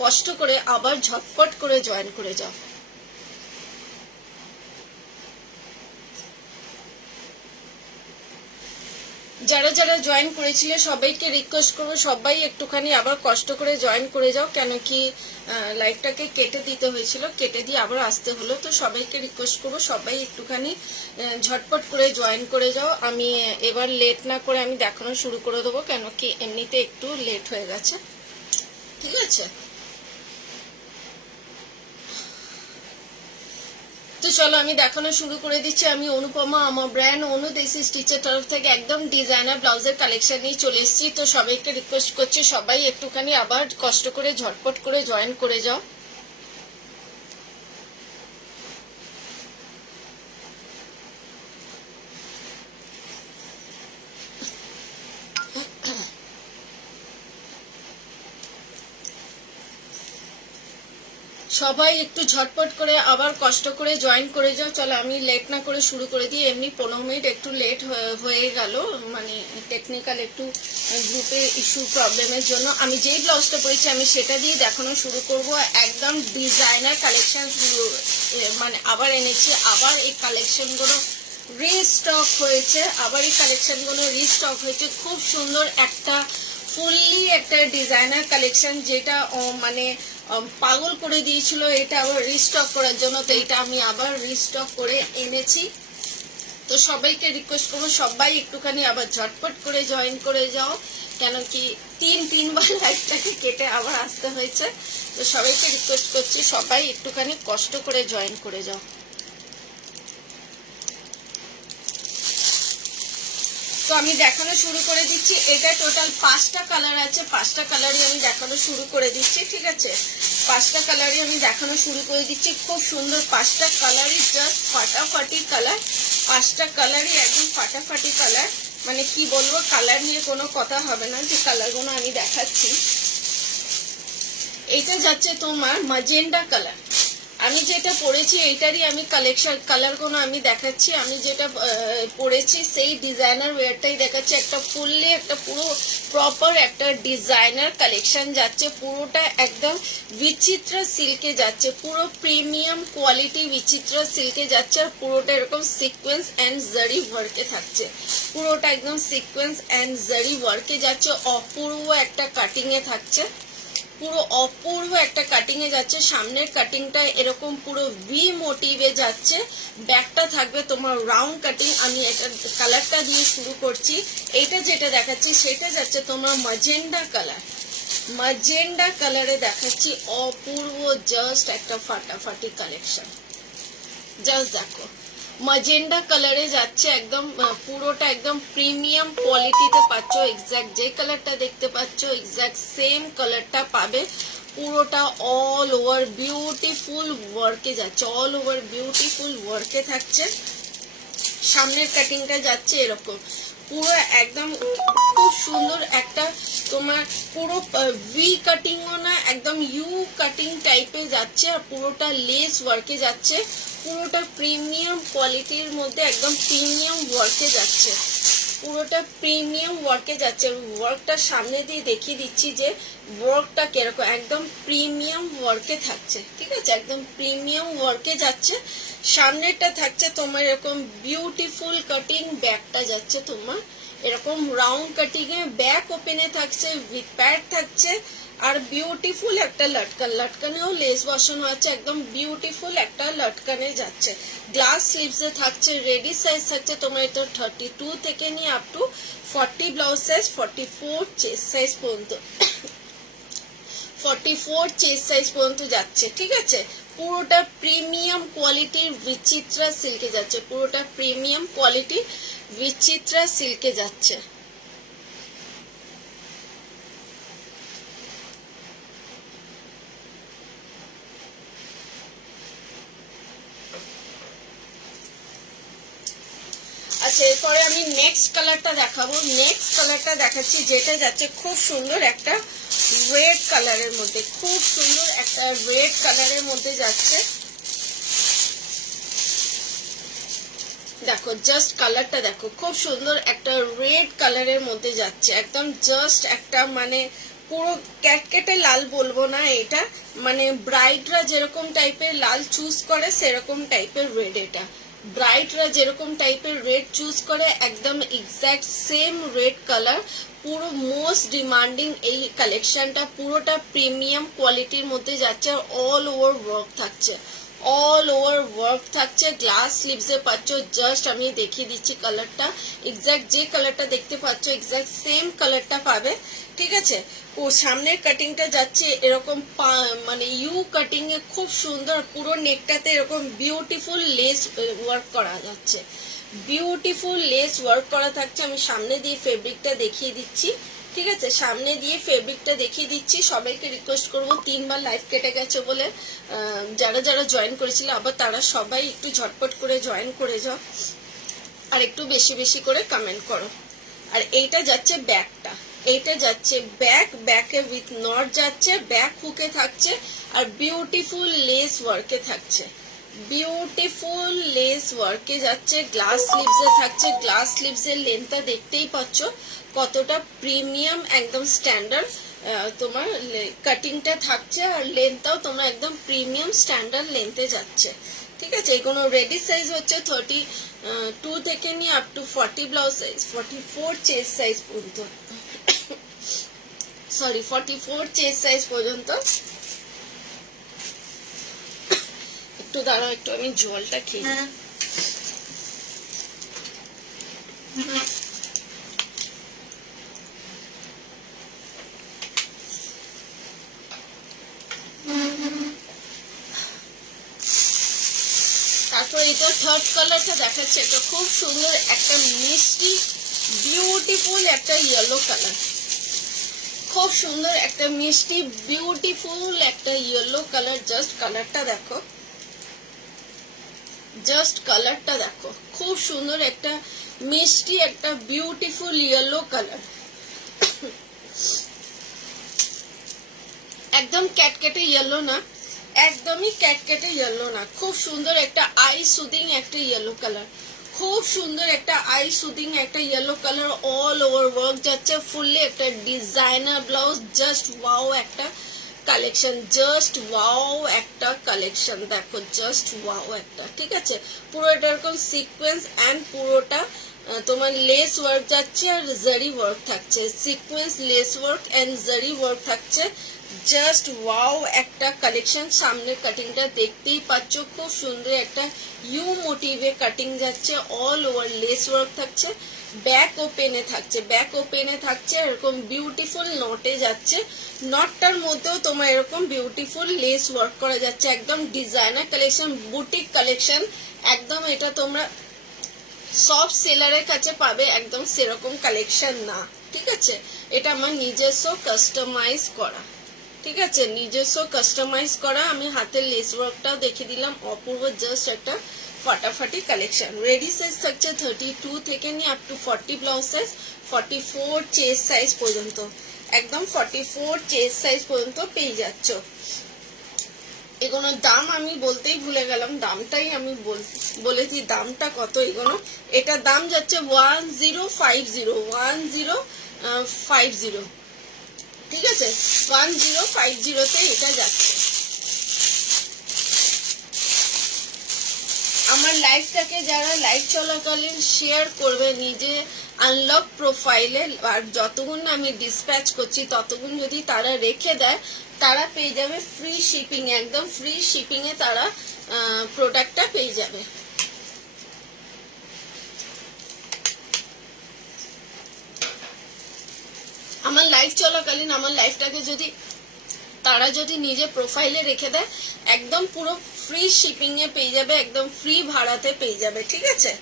কষ্ট করে আবার ঝটপট করে জয়েন করে যাও। যারা যারা জয়েন করেছিলে সবাইকে রিকোয়েস্ট করবো সবাই একটুখানি আবার কষ্ট করে জয়েন করে যাও, কেন কি লাইভটাকে কেটে দিতে হয়েছিল, কেটে দিয়ে আবার আসতে হলো। তো সবাইকে রিকোয়েস্ট করবো সবাই একটুখানি ঝটপট করে জয়েন করে যাও। আমি এবার লেট না করে আমি দেখানো শুরু করে দেবো, কেন কি এমনিতে একটু লেট হয়ে গেছে। ঠিক আছে, তো চলো আমি দেখানো শুরু করে দিচ্ছি। আমি অনুপমা, আমার ব্র্যান্ড অনু দেশি স্টিচের তরফ থেকে একদম ডিজাইনার ব্লাউজের কালেকশন নিয়ে চলে এসেছি। তো সবাইকে রিকোয়েস্ট করছি সবাই একটুখানি আবার কষ্ট করে ঝটপট করে জয়েন করে যাও। সবাই একটু ঝটপট করে আবার কষ্ট করে জয়েন করে যাও। চলো আমি লেট না করে শুরু করে দিই। এমনি 15 মিনিট একটু লেট হয়ে গেল, মানে টেকনিক্যাল একটু গ্রুপে ইস্যু প্রবলেমের জন্য। আমি যেই ব্লাউজটা পরেছি আমি সেটা দিয়ে দেখানো শুরু করব। একদম ডিজাইনার কালেকশন মানে আবার এনেছি, আবার এই কালেকশনগুলো রিস্টক হয়েছে, আবার এই কালেকশনগুলো রিস্টক হয়েছে। খুব সুন্দর একটা ফুললি একটা ডিজাইনার কালেকশন, যেটা মানে পাগল করে দিয়েছিল এটা আবার রিস্টক করার জন্য। তো এটা আমি আবার রিস্টক করে এনেছি। তো সবাইকে রিকোয়েস্ট করবো সবাই একটুখানি আবার ঝটপট করে জয়েন করে যাও, কেন কি তিনবার লাইভটাকে কেটে আবার আসতে হয়েছে। তো সবাইকে রিকোয়েস্ট করছি সবাই একটুখানি কষ্ট করে জয়েন করে যাও। তো আমি দেখানো শুরু করে দিচ্ছি। এটা টোটাল 5টা কালার আছে, 5টা কালারই আমি দেখানো শুরু করে দিচ্ছি। ঠিক আছে, 5টা কালারই আমি দেখানো শুরু করে দিচ্ছি। খুব সুন্দর 5টা কালারই জাস্ট ফাটাফাটি কালার, 5টা কালারই একদম ফাটাফাটি কালার। মানে কি বলবো, কালার নিয়ে কোনো কথা হবে না। যে কালারগুলো আমি দেখাচ্ছি, এইটা যাচ্ছে তোমার ম্যাজেন্ডা কালার। আমি যেটা পরেছি এইটারই আমি কালারগুলো আমি দেখাচ্ছি। আমি যেটা পরেছি সেই ডিজাইনার ওয়্যারটাই দেখাচ্ছি। একটা ফুললি একটা পুরো প্রপার একটা ডিজাইনার কালেকশন যাচ্ছে। পুরোটা একদম বিচিত্র সিল্কে যাচ্ছে, পুরো প্রিমিয়াম কোয়ালিটি বিচিত্র সিল্কে যাচ্ছে। আর পুরোটা এরকম সিকোয়েন্স অ্যান্ড জারি ওয়ার্কে থাকছে, পুরোটা একদম সিকোয়েন্স অ্যান্ড জারি ওয়ার্কে যাচ্ছে। অপূর্ব একটা কাটিংয়ে থাকছে, পুরো অপূর্ব একটা কাটিং এ যাচ্ছে। সামনের কাটিংটা এরকম পুরো ভি মোটিভে যাচ্ছে, ব্যাকটা থাকবে তোমার রাউন্ড কাটিং। আমি এটা কালারটা দিয়ে শুরু করছি। এইটা যেটা দেখাচ্ছি সেটা যাচ্ছে তোমার ম্যাজেন্ডা কালার, ম্যাজেন্ডা কালারে দেখাচ্ছি। অপূর্ব জাস্ট একটা ফাটাফাটি কালেকশন। জাস্ট দেখো ম্যাজেন্ডা কালারে যাচ্ছে, একদম পুরোটা একদম প্রিমিয়াম কোয়ালিটিতে পাচ্ছ। এক্স্যাক্ট যে কালারটা দেখতে পাচ্ছ এক্স্যাক্ট সেম কালারটা পাবে। পুরোটা অল ওভার বিউটিফুল ওয়ার্কে যাচ্ছে, অল ওভার বিউটিফুল ওয়ার্কে থাকছে। সামনের কাটিংটা যাচ্ছে এরকম পুরো একদম খুব সুন্দর একটা তোমার পুরো ভি কাটিংও না, একদম ইউ কাটিং টাইপে যাচ্ছে। আর পুরোটা লেস ওয়ার্কে যাচ্ছে, পুরোটা প্রিমিয়াম কোয়ালিটির মধ্যে একদম প্রিমিয়াম ওয়ার্কে যাচ্ছে, পুরোটা প্রিমিয়াম ওয়ার্কে যাচ্ছে। ওয়ার্কটা সামনে দিয়ে দেখিয়ে দিচ্ছি যে ওয়ার্কটা কিরকম, একদম প্রিমিয়াম ওয়ার্কে থাকছে। ঠিক আছে, একদম প্রিমিয়াম ওয়ার্কে যাচ্ছে। সামনেটা থাকছে তোমার এরকম বিউটিফুল কাটিং, ব্যাকটা যাচ্ছে তোমার এরকম রাউন্ড কাটিং এ, ব্যাক ওপেনে থাকছে, উইথ প্যাড থাকছে। আর বিউটিফুল একটা লটকান, লটকানেও লেস বসানো আছে, একদম বিউটিফুল একটা লটকানে যাচ্ছে। গ্লাস স্লিভস এ থাকছে, রেডি সাইজ থাকছে তোমার এটা 32 থেকে নিয়ে up to 40 blouse size, 44 chest size পর্যন্ত, 44 চেস্ট সাইজ পর্যন্ত যাচ্ছে। ঠিক আছে, পুরোটা প্রিমিয়াম কোয়ালিটির বিচিত্রা সিল্কে যাচ্ছে, পুরোটা প্রিমিয়াম কোয়ালিটি বিচিত্রা সিল্কে যাচ্ছে। আচ্ছা, এরপরে আমি নেক্সট কালারটা দেখাবো। নেক্সট কালারটা দেখাচ্ছি যেটা যাচ্ছে খুব সুন্দর একটা রেড কালারের মধ্যে, খুব সুন্দর একটা রেড কালারের মধ্যে যাচ্ছে। দেখো জাস্ট কালারটা দেখো, খুব সুন্দর একটা রেড কালারের মধ্যে যাচ্ছে, একদম জাস্ট একটা মানে পুরো ক্যাটকেটে লাল বলবো না, এটা মানে ব্রাইটরা যেরকম টাইপের লাল চুজ করে সেরকম টাইপের রেড। এটা ব্রাইটরা যেরকম টাইপের রেড চুজ করে একদম এক্স্যাক্ট সেম রেড কালার। পুরো মোস্ট ডিমান্ডিং এই কালেকশনটা, পুরোটা প্রিমিয়াম কোয়ালিটির মধ্যে যাচ্ছে। অল ওভার ওয়ার্ক থাকছে, অল ওভার ওয়ার্ক থাকছে। গ্লাস স্লিভসে পাচ্ছ। জাস্ট আমি দেখিয়ে দিচ্ছি কালারটা, এক্স্যাক্ট যে কালারটা দেখতে পাচ্ছ এক্স্যাক্ট সেম কালারটা পাবে। ঠিক আছে, ও সামনের কাটিংটা যাচ্ছে এরকম মানে ইউ কাটিং এ খুব সুন্দর। পুরো নেকটাতে এরকম বিউটিফুল লেস ওয়ার্ক করা যাচ্ছে, বিউটিফুল লেস ওয়ার্ক করা থাকছে। আমি সামনে দিয়ে ফেব্রিকটা দেখিয়ে দিচ্ছি। ঠিক আছে, সামনে দিয়ে ফেব্রিকটা দেখিয়ে দিচ্ছি। সবাইকে রিকোয়েস্ট করবো, 3বার লাইভ কেটে গেছে বলে যারা যারা জয়েন করেছিল আবার তারা সবাই একটু ঝটপট করে জয়েন করে যাও আর একটু বেশি বেশি করে কমেন্ট করো। আর এইটা যাচ্ছে ব্যাকটা, এইটা যাচ্ছে ব্যাকে উইথ নট যাচ্ছে, ব্যাক হুকে থাকছে আর বিউটিফুল লেস ওয়ার্কে থাকছে, বিউটিফুল লেস ওয়ার্কে যাচ্ছে। গ্লাস স্লিভসে থাকছে। গ্লাস স্লিভসের লেন্থটা দেখতেই পাচ্ছ কতটা প্রিমিয়াম, একদম স্ট্যান্ডার্ড তোমার কাটিংটা থাকছে আর লেন্থটাও তোমার একদম প্রিমিয়াম স্ট্যান্ডার্ড লেন্থে যাচ্ছে। ঠিক আছে, এগুলো রেডি সাইজ হচ্ছে 32 থেকে নিয়ে up to 40 blouse size, 44 chest size পর্যন্ত, সরি 44 চেস্ট সাইজ পর্যন্ত। একটু দাঁড়াও, একটু আমি জলটা খেয়ে তারপর এটা থার্ড কালারটা দেখাচ্ছে। এটা খুব সুন্দর একটা মিষ্টি বিউটিফুল একটা ইয়েলো কালার, খুব সুন্দর একটা মিষ্টি বিউটিফুল একটা ইয়েলো কালার। জাস্ট কালারটা দেখো, জাস্ট কালারটা দেখো, খুব সুন্দর একটা মিষ্টি একটা বিউটিফুল ইয়েলো কালার। একদম ক্যাটকেটে ইয়েলো না, একদমই ক্যাটকেটে ইয়েলো না, খুব সুন্দর একটা আই সুদিং একটা ইয়েলো কালার, খুব সুন্দর একটা আই সুদিং একটা yellow colour. All over work যাচ্ছে, ফুললি একটা ডিজাইনার ব্লাউজ। জাস্ট ওয়াও একটা কালেকশন, জাস্ট ওয়াও একটা কালেকশন দেখো, জাস্ট ওয়াও একটা। ঠিক আছে, পুরো এটা এরকম সিকোয়েন্স অ্যান্ড পুরোটা তোমার লেস ওয়ার্ক যাচ্ছে আর জারি ওয়ার্ক থাকছে, সিকোয়েন্স লেস ওয়ার্ক অ্যান্ড জারি ওয়ার্ক থাকছে। জাস্ট ওয়াও একটা কালেকশন। সামনের কাটিংটা দেখতেই পাচ্ছ, খুব সুন্দর একটা ইউ মোটিভে কাটিং যাচ্ছে, অল ওভার লেস ওয়ার্ক থাকছে। ব্যাক ওপেনে থাকছে, ব্যাক ওপেনে থাকছে এরকম বিউটিফুল নটে যাচ্ছে। নটটার মধ্যেও তোমার এরকম বিউটিফুল লেস ওয়ার্ক করা যাচ্ছে। একদম ডিজাইনার কালেকশন, বুটিক কালেকশন একদম। এটা তোমরা সব সেলারের কাছে পাবে, একদম সেরকম কালেকশন না। ঠিক আছে, এটা আমার নিজস্ব কাস্টমাইজ করা। ঠিক আছে, নিজস্ব কাস্টমাইজ করা। আমি হাতের লেস ওয়ার্কটাও দেখে দিলাম, অপূর্ব, জাস্ট একটা ফাটাফাটি কালেকশন। রেডি সাইজ থাকছে 32 থেকে নিয়ে up to 40 blouse size, 44 chest size পর্যন্ত, একদম 44 চেস্ট সাইজ পর্যন্ত পেয়ে যাচ্ছ। এগুলোর দাম আমি বলতেই ভুলে গেলাম, দামটাই আমি বলেছি দামটা কত এগুলো। এটার দাম যাচ্ছে 1050। ঠিক আছে, 1050-তে এটা যাচ্ছে। আমার লাইফটাকে যারা লাইভ চলাকালীন শেয়ার করবে নিজে আনলক প্রোফাইলে, আর যতক্ষণ আমি ডিসপ্যাচ করছি ততক্ষণ যদি তারা রেখে দেয়, তারা পেয়ে যাবে ফ্রি শিপিং, একদম ফ্রি শিপিং এ তারা প্রোডাক্টটা পেয়ে যাবে। আমার লাইভ চলাকালীন আমার লাইফটাকে যদি তারা যদি নিজে প্রোফাইলে রেখে দেয়, একদম পুরো ফ্রি শিপিং এ পেয়ে যাবে, একদম ফ্রি ভাড়াতে পেয়ে যাবে। ঠিক আছে,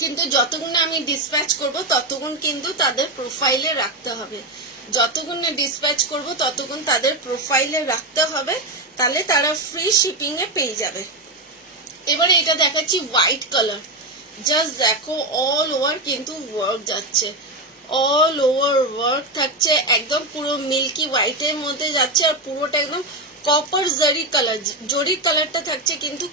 কিন্তু যতক্ষণ আমি ডিসপ্যাচ করব ততক্ষণ কিন্তু তাদের প্রোফাইলে রাখতে হবে, যতক্ষণ না ডিসপ্যাচ করব ততক্ষণ তাদের প্রোফাইলে রাখতে হবে, তাহলে তারা ফ্রি শিপিং এ পেয়ে যাবে। এবারে এটা দেখাচ্ছি হোয়াইট কালার। জাস্ট দেখো, অল ওভার কিন্তু ওয়ার্ক যাচ্ছে, অল ওভার ওয়ার্ক থাকছে, একদম পুরো মিল্কি হোয়াইটের মধ্যে যাচ্ছে আর পুরোটা একদম কপার জারি কালার, জরির কালারটা থাকছে কিন্তু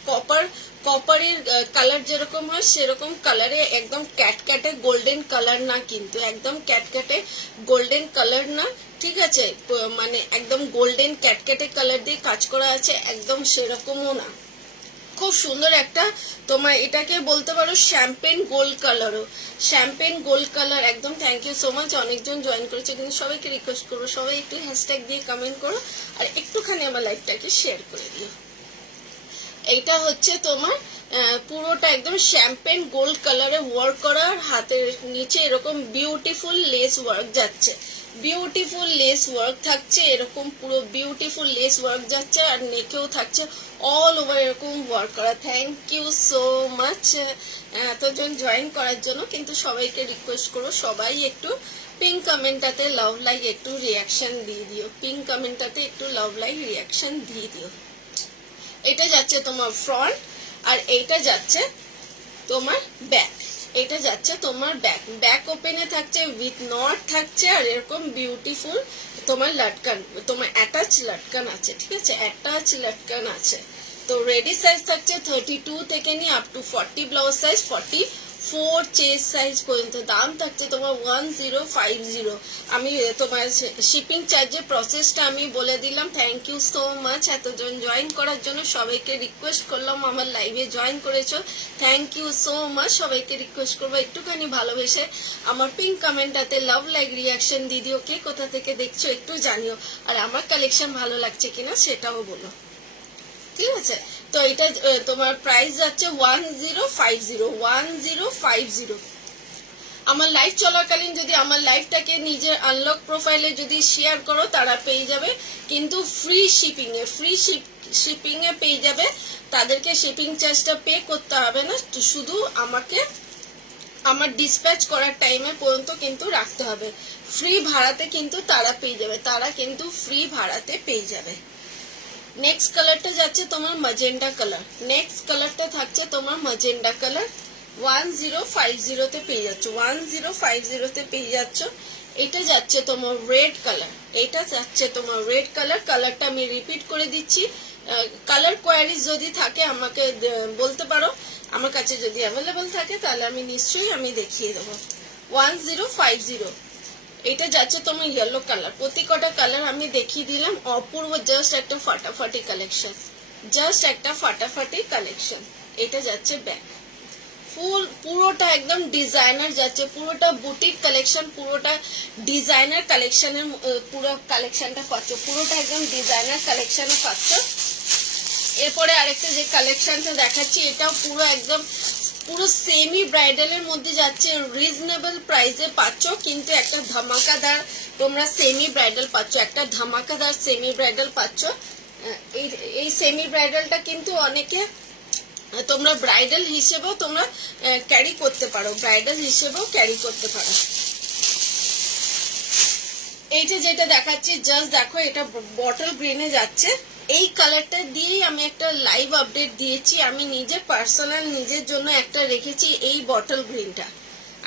কপারের কালার যেরকম হয় সেরকম কালারে, একদম ক্যাটক্যাটে গোল্ডেন কালার না, কিন্তু একদম ক্যাটক্যাটে গোল্ডেন কালার না, ঠিক আছে, মানে একদম গোল্ডেন ক্যাটক্যাটে কালার দিয়ে কাজ করা আছে, একদম সেরকমও না। খুব সুন্দর একটা, তোমার এটাকে বলতে পারো শ্যাম্পেন গোল্ড কালারও, শ্যাম্পেন গোল্ড কালার একদম। থ্যাংক ইউ সো মাচ, অনেকজন জয়েন করেছে, কিন্তু সবাইকে রিকোয়েস্ট করবো সবাই একটু হ্যাশট্যাগ দিয়ে কমেন্ট করো আর একটুখানি আমার লাইভটাকে শেয়ার করে দিও। এইটা হচ্ছে তোমার পুরোটা একদম শ্যাম্পেন গোল্ড কালারে ওয়ার্ক করা, আর হাতের নিচে এরকম বিউটিফুল লেস ওয়ার্ক যাচ্ছে, বিউটিফুল লেস ওয়ার্ক থাকছে, এরকম পুরো বিউটিফুল লেস ওয়ার্ক যাচ্ছে, আর নেকেও থাকছে অল ওভার এরকম ওয়ার্ক করা। থ্যাংক ইউ সো মাচ এতজন জয়েন করার জন্য, কিন্তু সবাইকে রিকোয়েস্ট করবো সবাই একটু পিঙ্ক কমেন্টটাতে লাভ লাইক একটু রিয়াকশন দিয়ে দিও, পিঙ্ক কমেন্টটাতে একটু লাভ লাইক রিয়াকশন দিয়ে দিও। এটা যাচ্ছে তোমার ফ্রন্ট, আর এইটা যাচ্ছে তোমার ব্যাক, এটা যাচ্ছে তোমার ব্যাক। ব্যাক ওপেনে থাকছে উইথ নট থাকছে, আর এরকম বিউটিফুল তোমার লাটকান, তোমার অ্যাটাচ লাটকান আছে, ঠিক আছে, অ্যাটাচ লাটকান আছে। তো রেডি সাইজ থাকছে 32 থেকে নিয়ে up to 40 blouse size, 44 chest size পর্যন্ত। দাম থাকছে তোমার 1050। আমি তোমার শিপিং চার্জের প্রসেসটা আমি বলে দিলাম। থ্যাংক ইউ সো মাচ এতজন জয়েন করার জন্য, সবাইকে রিকোয়েস্ট করলাম আমার লাইভে জয়েন করেছো, থ্যাংক ইউ সো মাচ। সবাইকে রিকোয়েস্ট করবো একটুখানি ভালোবেসে আমার পিঙ্ক কমেন্টটাতে লাভ লাইক রিয়াকশন দিয়ে দিও, কে কোথা থেকে দেখছো একটু জানিও, আর আমার কালেকশন ভালো লাগছে কিনা সেটাও বলো, ঠিক আছে। তো এটা তোমার প্রাইস যাচ্ছে 1050। আমার লাইভ চলাকালীন যদি আমার লাইভটাকে নিজের আনলক প্রোফাইলে যদি শেয়ার করো তারা পেয়ে যাবে, কিন্তু ফ্রি শিপিং এ পেয়ে যাবে, তাদেরকে শিপিং চার্জটা পে করতে হবে না, শুধু আমাকে আমার ডিসপ্যাচ করার টাইমে পর্যন্ত কিন্তু রাখতে হবে। ফ্রি ভাড়াতে কিন্তু তারা পেয়ে যাবে, তারা কিন্তু ফ্রি ভাড়াতে পেয়ে যাবে। নেক্সট কালারটা যাচ্ছে তোমার ম্যাজেন্ডা কালার, নেক্সট কালারটা থাকছে তোমার ম্যাজেন্ডা কালার, 1050 পেয়ে যাচ্ছ, 1050 পেয়ে যাচ্ছ। এটা যাচ্ছে তোমার রেড কালার, এটা যাচ্ছে তোমার রেড কালার। কালারটা আমি রিপিট করে দিচ্ছি, কালার কোয়ারিজ যদি থাকে আমাকে বলতে পারো, আমার কাছে যদি অ্যাভেলেবল থাকে তাহলে আমি নিশ্চয়ই আমি দেখিয়ে দেবো। 1050। এটা যাচ্ছে তোমার ইয়েলো কালার, প্রতি কটা কালার আমি দেখিয়ে দিলাম, অপূর্ব জাস্ট একটা ফাটাফাটি কালেকশন, জাস্ট একটা ফাটাফাটি কালেকশন। এটা যাচ্ছে ব্যাক, পুরোটা একদম ডিজাইনার যাচ্ছে, পুরোটা বুটিক কালেকশন, পুরোটা ডিজাইনার কালেকশনের পুরো কালেকশনটা পাচ্ছ, পুরোটা একদম ডিজাইনার কালেকশনে পাচ্ছ। এরপরে আরেকটা যে কালেকশনটা দেখাচ্ছি, এটাও পুরো একদম পুরো সেমি ব্রাইডালের মধ্যে যাচ্ছে, রিজনেবল প্রাইসে পাচ্ছ, কিন্তু একটা ধামাকাদার তোমরা সেমি ব্রাইডাল পাচ্ছ, একটা ধামাকাদার সেমি ব্রাইডাল পাচ্ছ। এই সেমি ব্রাইডালটা কিন্তু অনেকে তোমরা ব্রাইডাল হিসেবেও তোমরা ক্যারি করতে পারো, ব্রাইডাল হিসেবেও ক্যারি করতে পারো। এইটা যেটা দেখাচ্ছি জাস্ট দেখো, এটা বটল গ্রিনে যাচ্ছে, এই কালারটা দিয়েই আমি একটা লাইভ আপডেট দিয়েছি, আমি নিজে পার্সোনাল নিজের জন্য একটা রেখেছি, এই বটল গ্রিনটা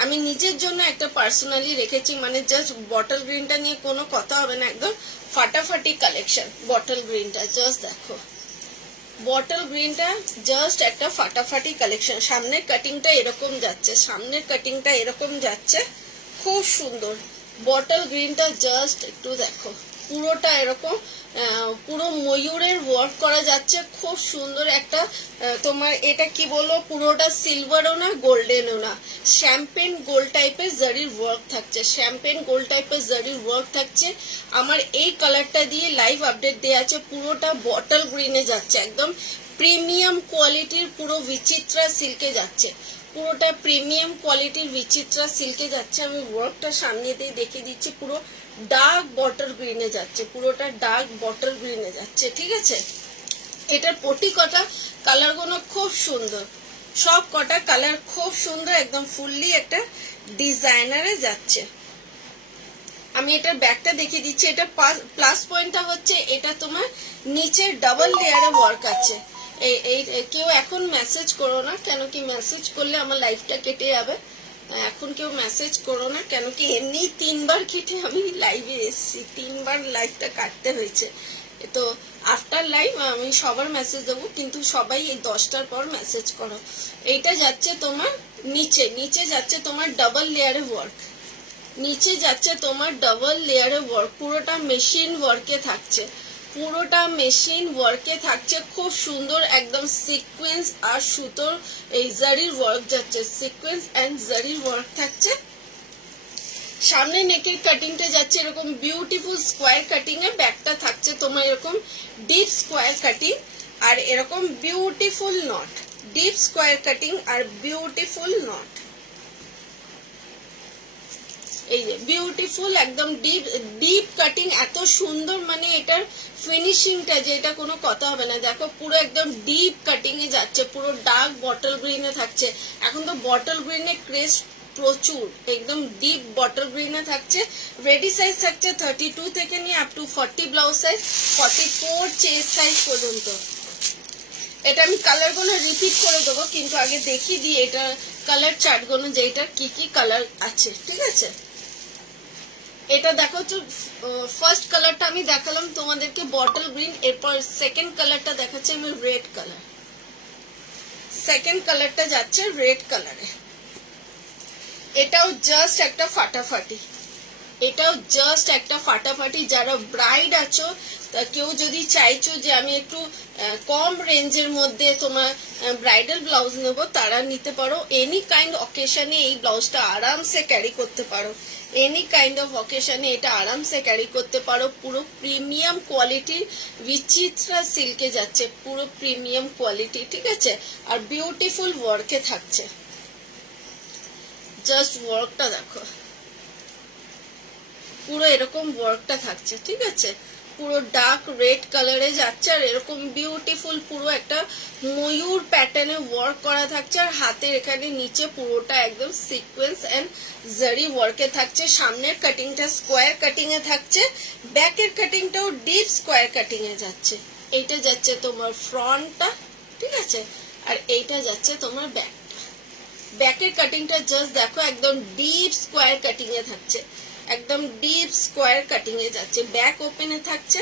আমি নিজের জন্য একটা পার্সোনালি রেখেছি, মানে জাস্ট বটল গ্রিনটা নিয়ে কোনো কথা হবে না, একদম ফাটাফাটি কালেকশন। বটল গ্রিনটা জাস্ট দেখো, বটল গ্রিনটা জাস্ট একটা ফাটাফাটি কালেকশন। সামনের কাটিংটা এরকম যাচ্ছে, সামনের কাটিংটা এরকম যাচ্ছে, খুব সুন্দর। বটল গ্রিনটা জাস্ট একটু দেখো, পুরোটা এরকম পুরো ময়ূরের ওয়ার্ক করা যাচ্ছে, খুব সুন্দর একটা তোমার এটা কি বলবো, পুরোটা সিলভারও না গোল্ডেনও না, শ্যাম্পেন গোল্ড টাইপের জারির ওয়ার্ক থাকছে, শ্যাম্পেন গোল্ড টাইপের জারির ওয়ার্ক থাকছে। আমার এই কালারটা দিয়ে লাইভ আপডেট দেওয়া আছে, পুরোটা বটল গ্রিনে যাচ্ছে, একদম প্রিমিয়াম কোয়ালিটির পুরো বিচিত্রা সিল্কে যাচ্ছে, পুরোটা প্রিমিয়াম কোয়ালিটির বিচিত্রা সিল্কে যাচ্ছে। আমি ওয়ার্কটা সামনে দিয়ে দেখিয়ে দিচ্ছি, পুরো ডার্ক বটল গ্রিনে যাচ্ছে, পুরোটা ডার্ক বটল গ্রিনে যাচ্ছে, ঠিক আছে। এটার প্রতি কটা কালারগুলো খুব সুন্দর, সব কটা কালার খুব সুন্দর, একদম ফুললি একটা ডিজাইনারে যাচ্ছে। আমি এটার ব্যাগটা দেখিয়ে দিচ্ছি, এটা প্লাস পয়েন্টটা হচ্ছে এটা তোমার নিচে ডাবল লেয়ারে ওয়ার্ক আছে। এই কেউ এখন মেসেজ করো না, কেন কি মেসেজ করলে আমার লাইফটা কেটে যাবে, এখন কেউ মেসেজ করো না, কেন কি এমনি 3বার কেটে আমি লাইভে এসেছি, 3বার লাইভটা কাটতে হয়েছে, তো আফটার লাইভ আমি সবার মেসেজ দেবো, কিন্তু সবাই এই 10টার পর মেসেজ করো। এইটা যাচ্ছে তোমার নিচে, নিচে যাচ্ছে তোমার ডাবল লেয়ারে ওয়ার্ক, নিচে যাচ্ছে তোমার ডাবল লেয়ারে ওয়ার্ক, পুরোটা মেশিন ওয়ার্কে থাকছে, পুরোটা মেশিন ওয়ার্কে থাকছে, খুব সুন্দর একদম সিকোয়েন্স আর সুতোর এই জারির ওয়ার্ক যাচ্ছে, সিকোয়েন্স অ্যান্ড জারির ওয়ার্ক থাকছে। সামনে নেকের কাটিংটা যাচ্ছে এরকম বিউটিফুল স্কোয়ার কাটিং এ, ব্যাকটা থাকছে তোমার এরকম ডিপ স্কোয়ার কাটিং আর এরকম beautiful knot, deep square cutting আর বিউটিফুল নট। এই যে বিউটিফুল একদম ডিপ ডিপ কাটিং, এত সুন্দর, মানে এটার ফিনিশিংটা যে এটা কোনো কথা হবে না। দেখো পুরো একদম ডিপ কাটিং এ যাচ্ছে, পুরো ডার্ক বটল গ্রিনে থাকছে। এখন তো বটল গ্রিনে ক্রেজ প্রচুর, একদম ডিপ বটল গ্রিনে থাকছে। রেডি সাইজ থাকছে 32 থেকে নিয়ে up to 40 blouse size, 44 chest size পর্যন্ত। এটা আমি কালারগুলো রিপিট করে দেবো, কিন্তু আগে দেখিয়ে দিই এটা কালার চার্টগুলো যে এটা কি কি কালার আছে, ঠিক আছে। এটা দেখো তো, ফার্স্ট কালারটা আমি দেখালাম তোমাদেরকে বটল গ্রিন, এরপর সেকেন্ড কালারটা দেখাচ্ছে আমি রেড কালার, সেকেন্ড কালারটা যাচ্ছে রেড কালারে। এটাও জাস্ট একটা ফাটাফাটি, এটাও জাস্ট একটা ফাটাফাটি। যারা ব্রাইড আছো, তা কেউ যদি চাইছো যে আমি একটু কম রেঞ্জের মধ্যে তোমার ব্রাইডাল ব্লাউজ নেবো, তারা নিতে পারো। এনি কাইন্ড অকেশনে এই ব্লাউজটা আরামসে ক্যারি করতে পারো, এনি কাইন্ড অফ অকেশনে এটা আরামসে ক্যারি করতে পারো। পুরো প্রিমিয়াম কোয়ালিটির বিচিত্রা সিল্কে যাচ্ছে, পুরো প্রিমিয়াম কোয়ালিটি, ঠিক আছে। আর বিউটিফুল ওয়ার্কে থাকছে, জাস্ট ওয়ার্কটা দেখো, পুরো এরকম ওয়ার্কটা থাকছে, ঠিক আছে। পুরো ডার্ক রেড কালারে যাচ্ছে আর এরকম বিউটিফুল পুরো একটা ময়ূর প্যাটার্নে ওয়ার্ক করা থাকছে। আর হাতের এখানে নিচে পুরোটা একদম সিকোয়েন্স এন্ড জারি ওয়ার্কে থাকছে। সামনের কাটিংটা স্কোয়ার কাটিং এ থাকছে, ব্যাকের কাটিংটাও ডিপ স্কোয়ার কাটিং এ যাচ্ছে। এইটা যাচ্ছে তোমার ফ্রন্টটা, ঠিক আছে, আর এইটা যাচ্ছে তোমার ব্যাকটা। ব্যাকের কাটিংটা জাস্ট দেখো, একদম ডিপ স্কোয়ার কাটিং এ থাকছে, একদম ডিপ স্কোয়ার কাটিং এ যাচ্ছে। ব্যাক ওপেনে থাকছে,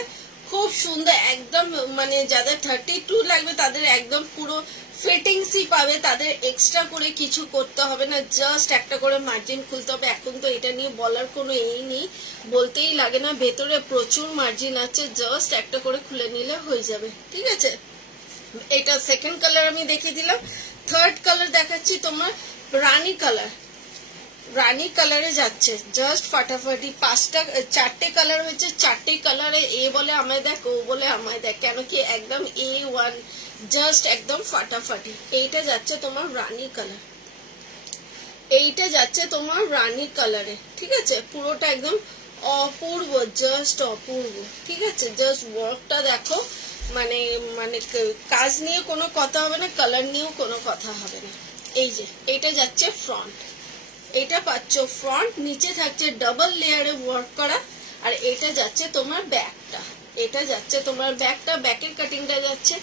খুব সুন্দর একদম, মানে যাদের 32 লাগবে তাদের একদম পুরো ফিটিংসই পাবে, তাদের এক্সট্রা করে কিছু করতে হবে না, জাস্ট একটা করে মার্জিন খুলতে হবে। এখন তো এটা নিয়ে বলার কোনো এই নেই, বলতেই লাগে না, ভেতরে প্রচুর মার্জিন আছে, জাস্ট একটা করে খুলে নিলে হয়ে যাবে, ঠিক আছে। এটা সেকেন্ড কালার আমি দেখিয়ে দিলাম। থার্ড কালার দেখাচ্ছি তোমার রানী কালার, রানী কালারে যাচ্ছে, জাস্ট ফাটাফাটি। চারটে কালার হয়েছে, চারটে কালারে এ বলে আমায় দেখ, ও বলে আমায় দেখ, কেন কি একদম A1, জাস্ট একদম ফাটাফাটি। এইটা যাচ্ছে তোমার রানী কালার, এইটা যাচ্ছে তোমার রানী কালারে, ঠিক আছে। পুরোটা একদম অপূর্ব, জাস্ট অপূর্ব, ঠিক আছে। জাস্ট ওয়ার্কটা দেখো, মানে মানে কাজ নিয়ে কোনো কথা হবে না, কালার নিয়েও কোনো কথা হবে না। এই যে এইটা যাচ্ছে ফ্রন্ট, এটা পাচ্ছ ফ্রন্ট, নিচে থাকছে ডাবল লেয়ারে ওয়ার্ক করা। আর এটা যাচ্ছে তোমার ব্যাকটা, এটা যাচ্ছে তোমার ব্যাকটা। ব্যাকের কাটিংটা যাচ্ছে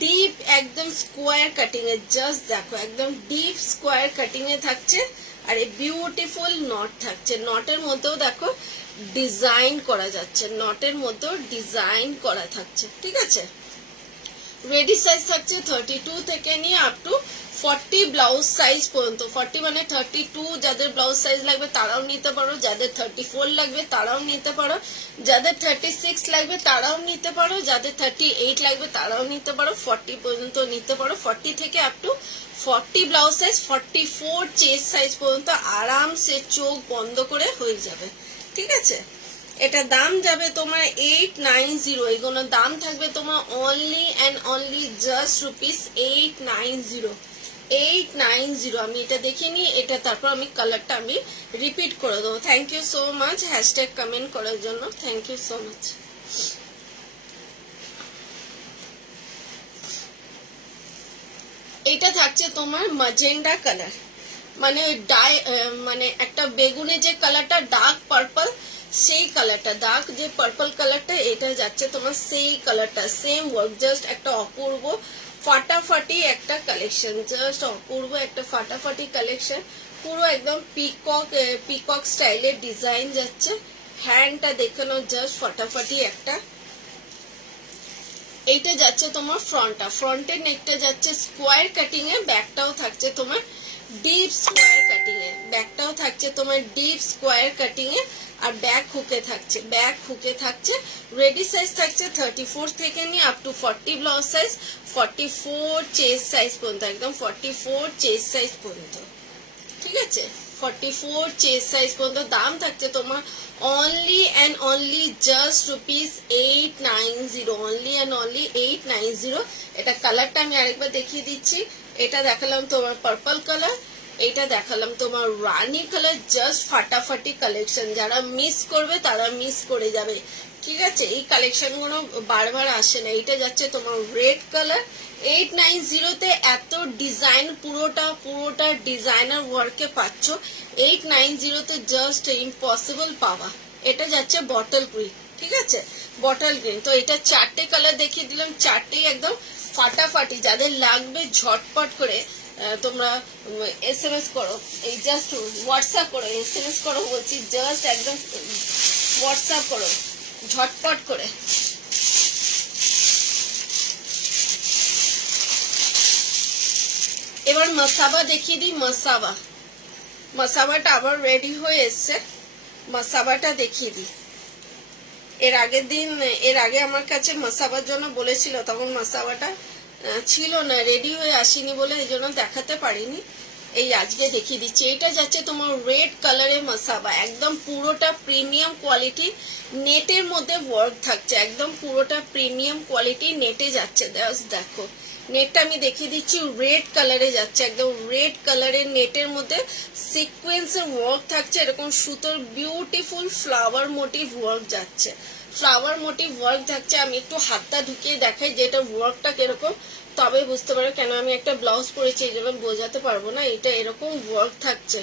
ডিপ একদম স্কোয়ার কাটিং এ, জাস্ট দেখো একদম ডিপ স্কোয়ার কাটিং এ থাকছে। আর এই বিউটিফুল নট থাকছে, নটের মধ্যেও দেখো ডিজাইন করা যাচ্ছে, নটের মধ্যেও ডিজাইন করা থাকছে, ঠিক আছে। রেডি সাইজ থাকছে 32 থেকে নিয়ে আপ টু 40 ব্লাউজ সাইজ পর্যন্ত। 40 মানে 32, যাদের ব্লাউজ সাইজ লাগবে তারাও নিতে পারো, যাদের 34 লাগবে তারাও নিতে পারো, যাদের 36 লাগবে তারাও নিতে পারো, যাদের 38 লাগবে তারাও নিতে পারো, 40 পর্যন্ত নিতে পারো। 40 থেকে up to 40 blouse size, 44 chest size পর্যন্ত আরামসে চোখ বন্ধ করে হয়ে যাবে, ঠিক আছে। এটা দাম যাবে তোমার 890, এগুলো দাম থাকবে তোমার only and only just rupees 890। আমি এটা দেখিনি, এটা তারপর আমি কালারটা আমি রিপিট করে দেবো। Thank you so much hashtag comment করার জন্য, থ্যাংক ইউ সো মাচ। এটা থাকছে তোমার ম্যাজেন্ডা কালার, মানে মানে একটা বেগুনে যে কালারটা ডার্ক পার্পল, সেই কালারটা, ডার্ক যে পার্পল কালারটা, এটা যাচ্ছে তোমার সেই কালারটা, সেম ওয়ার্ক, জাস্ট একটা অপূর্ব ফাটাফাটি একটা কালেকশন, জাস্ট অপূর্ব একটা ফাটাফাটি কালেকশন। পুরো একদম পিকক স্টাইলের ডিজাইন যাচ্ছে। হ্যান্ডটা দেখে নাও, জাস্ট ফাটাফাটি একটা এইটা যাচ্ছে তোমার ফ্রন্টটা, ফ্রন্টের নেকটা যাচ্ছে স্কোয়ার কাটিং এ, ব্যাকটাও থাকছে তোমার ডিপ স্কোয়ার কাটিং এ, ব্যাকটাও থাকছে তোমার ডিপ স্কোয়ার কাটিং এ, আর ব্যাক হুকে থাকছে, ব্যাক হুকে থাকছে। রেডি সাইজ থাকছে 34 থেকে নিয়ে up to 40 blouse size, 44 chest size পর্যন্ত, একদম 44 চেস্ট সাইজ পর্যন্ত, ঠিক আছে? 44 চেস্ট সাইজ পর্যন্ত। দাম থাকছে তোমার only and only just rupees 890, only and only 890। এটা কালারটা আমি আরেকবার দেখিয়ে দিচ্ছি। এটা দেখালাম তোমার পার্পল কালার, এটা দেখালাম তোমার রানি কালার। জাস্ট ফাটাফাটি কালেকশন, যারা মিস করবে তারা মিস করে যাবে, ঠিক আছে? এই কালেকশনগুলো বারবার আসে না। এটা যাচ্ছে তোমার রেড কালার, 890 এত ডিজাইন, পুরোটা ডিজাইনার ওয়ার্কে পাচ্ছ 890 জাস্ট ইম্পসিবল পাওয়া। এটা যাচ্ছে বটল গ্রিন, ঠিক আছে? Bottle green. তো এটা 4টে কালার দেখিয়ে দিলাম, 4টেই একদম ফাটাফাটি। যাদের লাগবে ঝটপট করে তোমরা SMS করো, এই জাস্ট হোয়াটসঅ্যাপ করো, SMS করো বলছি, জাস্ট একদম হোয়াটসঅ্যাপ করো ঝটপট করে। এবার মাসাবা দেখিয়ে দিই। মাসাবাটা আবার রেডি হয়ে এসছে, মাসাবাটা দেখিয়ে দিই। এর আগে আমার কাছে মাসাবার জন্য বলেছিল, তখন মাসাবাটা ছিল না, রেডি হয়ে আসেনি বলে এই জন্য দেখাতে পারিনি। এই আজকে দেখিয়ে দিচ্ছি। এটা যাচ্ছে তোমার রেড কালারের মাসাবা, একদম পুরোটা প্রিমিয়াম কোয়ালিটি, নেটের মধ্যে ওয়ার্ক থাকছে, একদম পুরোটা প্রিমিয়াম কোয়ালিটি নেটে যাচ্ছে। দেখো নেটটা আমি দেখিয়ে দিচ্ছি, রেড কালারে যাচ্ছে, একদম রেড কালারের নেটের মধ্যে সিকোয়েন্সের ওয়ার্ক থাকছে, এরকম সুতোর বিউটিফুল ফ্লাওয়ার মোটিভ ওয়ার্ক যাচ্ছে, ফ্লাওয়ার মোটিভ ওয়ার্ক থাকছে। আমি একটু হাতটা ঢুকিয়ে দেখাই যে এটা ওয়ার্কটা কিরকম, তবে বুঝতে পারো। কেন আমি একটা ব্লাউজ পরেছি এই জন্য বোঝাতে পারবো না। এটা এরকম ওয়ার্ক থাকছে,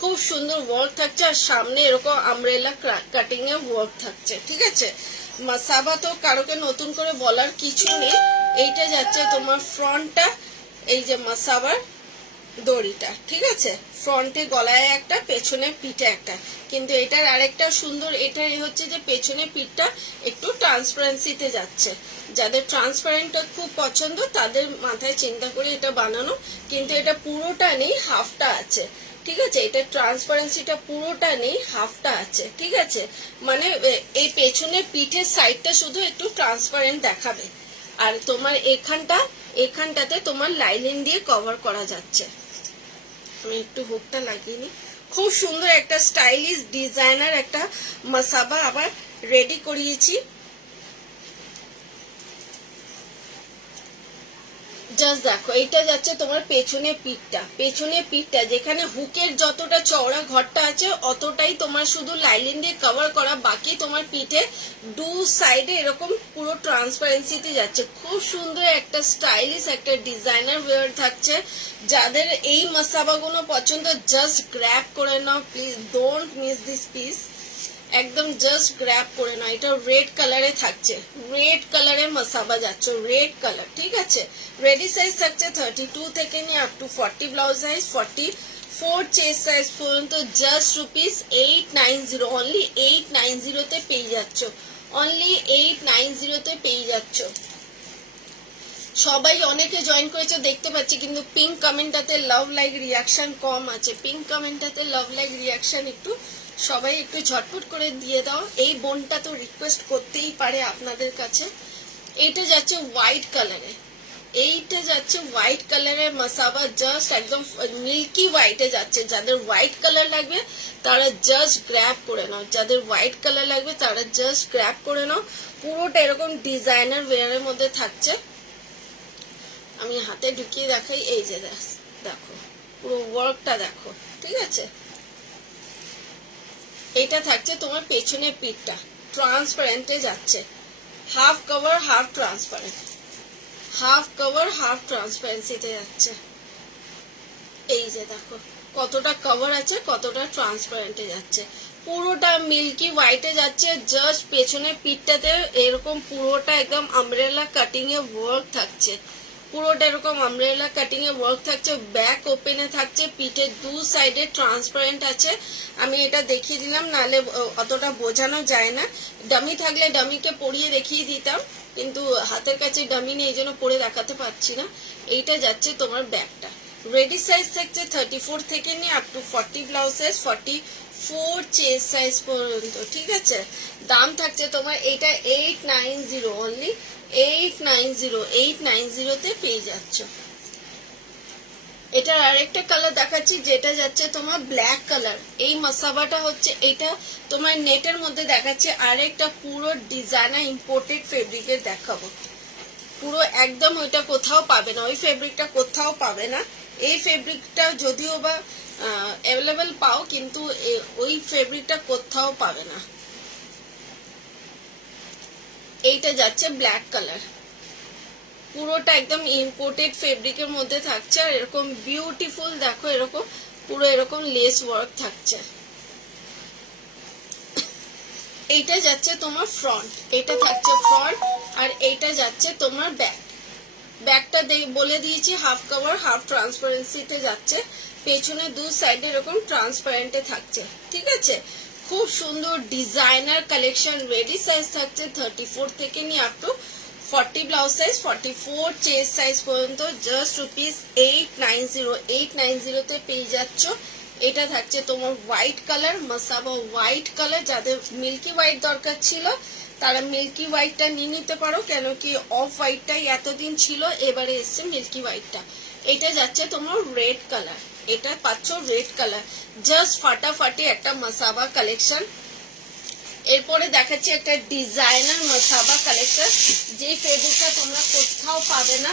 খুব সুন্দর ওয়ার্ক থাকছে, আর সামনে এরকম আমব্রেলা কাটিং এ ওয়ার্ক থাকছে, ঠিক আছে? মাসাবা তো কারোকে নতুন করে বলার কিছু নেই। এইটা যাচ্ছে তোমার ফ্রন্টটা, এই যে মাসাবার দড়িটা, ঠিক আছে? ফ্রন্টে গলায় একটা, পেছনে পিঠে একটা। কিন্তু এটার আরেকটা সুন্দর, এটা হচ্ছে যে পেছনে পিঠটা একটু ট্রান্সপারেন্সিতে যাচ্ছে। যাদের ট্রান্সপারেন্টটা খুব পছন্দ তাদের মাথায় চিন্তা করে এটা বানানো, কিন্তু এটা পুরোটা নেই, হাফটা আছে, ঠিক আছে? এটা ট্রান্সপারেন্সিটা পুরোটা নেই, হাফটা আছে, ঠিক আছে? মানে এই পেছনে পিঠের সাইডটা শুধু একটু ট্রান্সপারেন্ট দেখাবে, আর তোমার এখানটাতে তোমার লাইনিং দিয়ে কভার করা যাচ্ছে। আমি একটু হুকটা লাগিয়ে নিই। খুব সুন্দর একটা স্টাইলিশ ডিজাইনার একটা মাসাবা আবার রেডি করিয়েছি। জাস্ট দেখো, এইটা যাচ্ছে তোমার পেছনে পিঠটা, যেখানে হুকের যতটা চওড়া ঘরটা আছে অতটাই তোমার শুধু লাইনিং দিয়ে কভার করা, বাকি তোমার পিঠে দু সাইডে এরকম পুরো ট্রান্সপারেন্সিতে যাচ্ছে। খুব সুন্দর একটা স্টাইলিশ একটা ডিজাইনার ওয়্যার থাকছে। যাদের এই মাসাবাগুলো পছন্দ জাস্ট গ্র্যাব করে নাও please, don't miss this piece, একদম জাস্ট গ্র্যাব করে নাও। এটা রেড কালারে থাকছে, রেড কালারের মাসাবা যাচ্ছে, রেড কালার, ঠিক আছে? রেডি সাইজ থাকছে 32 থেকে নিয়ে up to 40 blouse size, 44 chest size পর্যন্ত। জাস্ট রুপিস 890, অনলি 890 পেয়ে যাচ্ছ, অনলি 890 পেয়ে যাচ্ছ। সবাই অনেকে জয়েন করেছে দেখতে পাচ্ছি, কিন্তু পিঙ্ক কমেন্টটাতে লাভ লাইক রিয়াকশন কম আছে। পিঙ্ক কমেন্টটাতে লাভ লাইক রিয়াকশন একটু সবাই একটু ঝটপট করে দিয়ে দাও। এই বোনটা তো রিকোয়েস্ট করতেই পারে আপনাদের কাছে। এইটা যাচ্ছে হোয়াইট কালারে, এইটা যাচ্ছে হোয়াইট কালারের মাসাবা, জাস্ট একদম মিল্কি হোয়াইটে যাচ্ছে। যাদের হোয়াইট কালার লাগবে তারা জাস্ট গ্র্যাব করে নাও, যাদের হোয়াইট কালার লাগবে তারা জাস্ট গ্র্যাব করে নাও। পুরোটা এরকম ডিজাইনার ওয়্যারের মধ্যে থাকছে। আমি হাতে ঢুকিয়ে দেখাই, এই যে দেখো পুরো ওয়ার্কটা দেখো, ঠিক আছে? এটা থাকছে তোমার পেছনে পিঠটা ট্রান্সপারেন্টে যাচ্ছে, half cover half transparent, half cover half ট্রান্সপারেন্সিতে যাচ্ছে। এই যে দেখো কতটা কভার আছে, কতটা ট্রান্সপারেন্টে যাচ্ছে, পুরোটা মিল্কি হোয়াইটে যাচ্ছে। জাস্ট পেছনে পিঠটাতে এরকম পুরোটা একদম আমব্রেলা কাটিং এ ওয়ার্ক থাকছে, পুরোটা এরকম আমব্রেলা কাটিং এ ওয়ার্ক থাকছে। ব্যাক ওপেনে থাকছে, পিঠের দু সাইডে ট্রান্সপারেন্ট আছে। আমি এটা দেখিয়ে দিলাম, নাহলে অতটা বোঝানো যায় না। ডামি থাকলে ডামিকে পরিয়ে দেখিয়ে দিতাম। কিন্তু হাতের কাছে ডামি নেই, এই জন্য পরে দেখাতে পারছি না। এইটা যাচ্ছে তোমার ব্যাগটা। রেডি সাইজ থাকছে 34 থেকে নিয়ে up to 40 blouse size, 44 chest size পর্যন্ত, ঠিক আছে। দাম থাকছে তোমার এটা 890 অনলি, 890 পেয়ে যাচ্ছ। এটার আরেকটা কালার দেখাচ্ছি যেটা যাচ্ছে তোমার ব্ল্যাক কালার। এই মাসাবাটা হচ্ছে এটা তোমার নেটের মধ্যে দেখাচ্ছে, আরেকটা পুরো ডিজাইনার ইম্পোর্টেড ফেব্রিকের দেখাবো। পুরো একদম ওইটা কোথাও পাবে না, ওই ফেব্রিকটা কোথাও পাবে না। এই ফেব্রিকটা যদিও বা অ্যাভেলেবেল পাও, কিন্তু ওই ফেব্রিকটা কোথাও পাবে না। এইটা যাচ্ছে ব্ল্যাক কালার, পুরোটা একদম ইম্পোর্টেড ফেব্রিকের মধ্যে থাকছে। আর এরকম বিউটিফুল দেখো, এরকম পুরো এরকম লেস ওয়ার্ক থাকছে। এইটা যাচ্ছে তোমার ফ্রন্ট, এটা থাকছে ফ্রন্ট, আর এইটা যাচ্ছে তোমার ব্যাক। ব্যাকটা বলে দিয়েছি হাফ কভার হাফ ট্রান্সপারেন্সিতে যাচ্ছে, পেছনে দু সাইডে এরকম ট্রান্সপারেন্টে থাকছে, ঠিক আছে। খুব সুন্দর ডিজাইনার কালেকশন। রেডি সাইজ থাকছে 34 থেকে নিয়ে up to 40 blouse size, 44 chest size পর্যন্ত। জাস্ট রুপিস 890 পেয়ে যাচ্ছ। এটা থাকছে তোমার white colour, Masaba white colour. যাদের মিল্কি হোয়াইট দরকার ছিল তারা মিল্কি হোয়াইটটা নিয়ে নিতে পারো, কেন কি অফ হোয়াইটটাই এতদিন ছিল, এবারে এসছে মিল্কি হোয়াইটটা। এটা যাচ্ছে তোমার রেড কালার, এটা পাচ্ছ রেড কালার। জাস্ট ফাটাফাটি একটা মাসাবা কালেকশন। এরপরে দেখাচ্ছি একটা ডিজাইনার মাসাবা কালেকশন, যে ফেব্রিকটা তোমরা কোথাও পাবে না,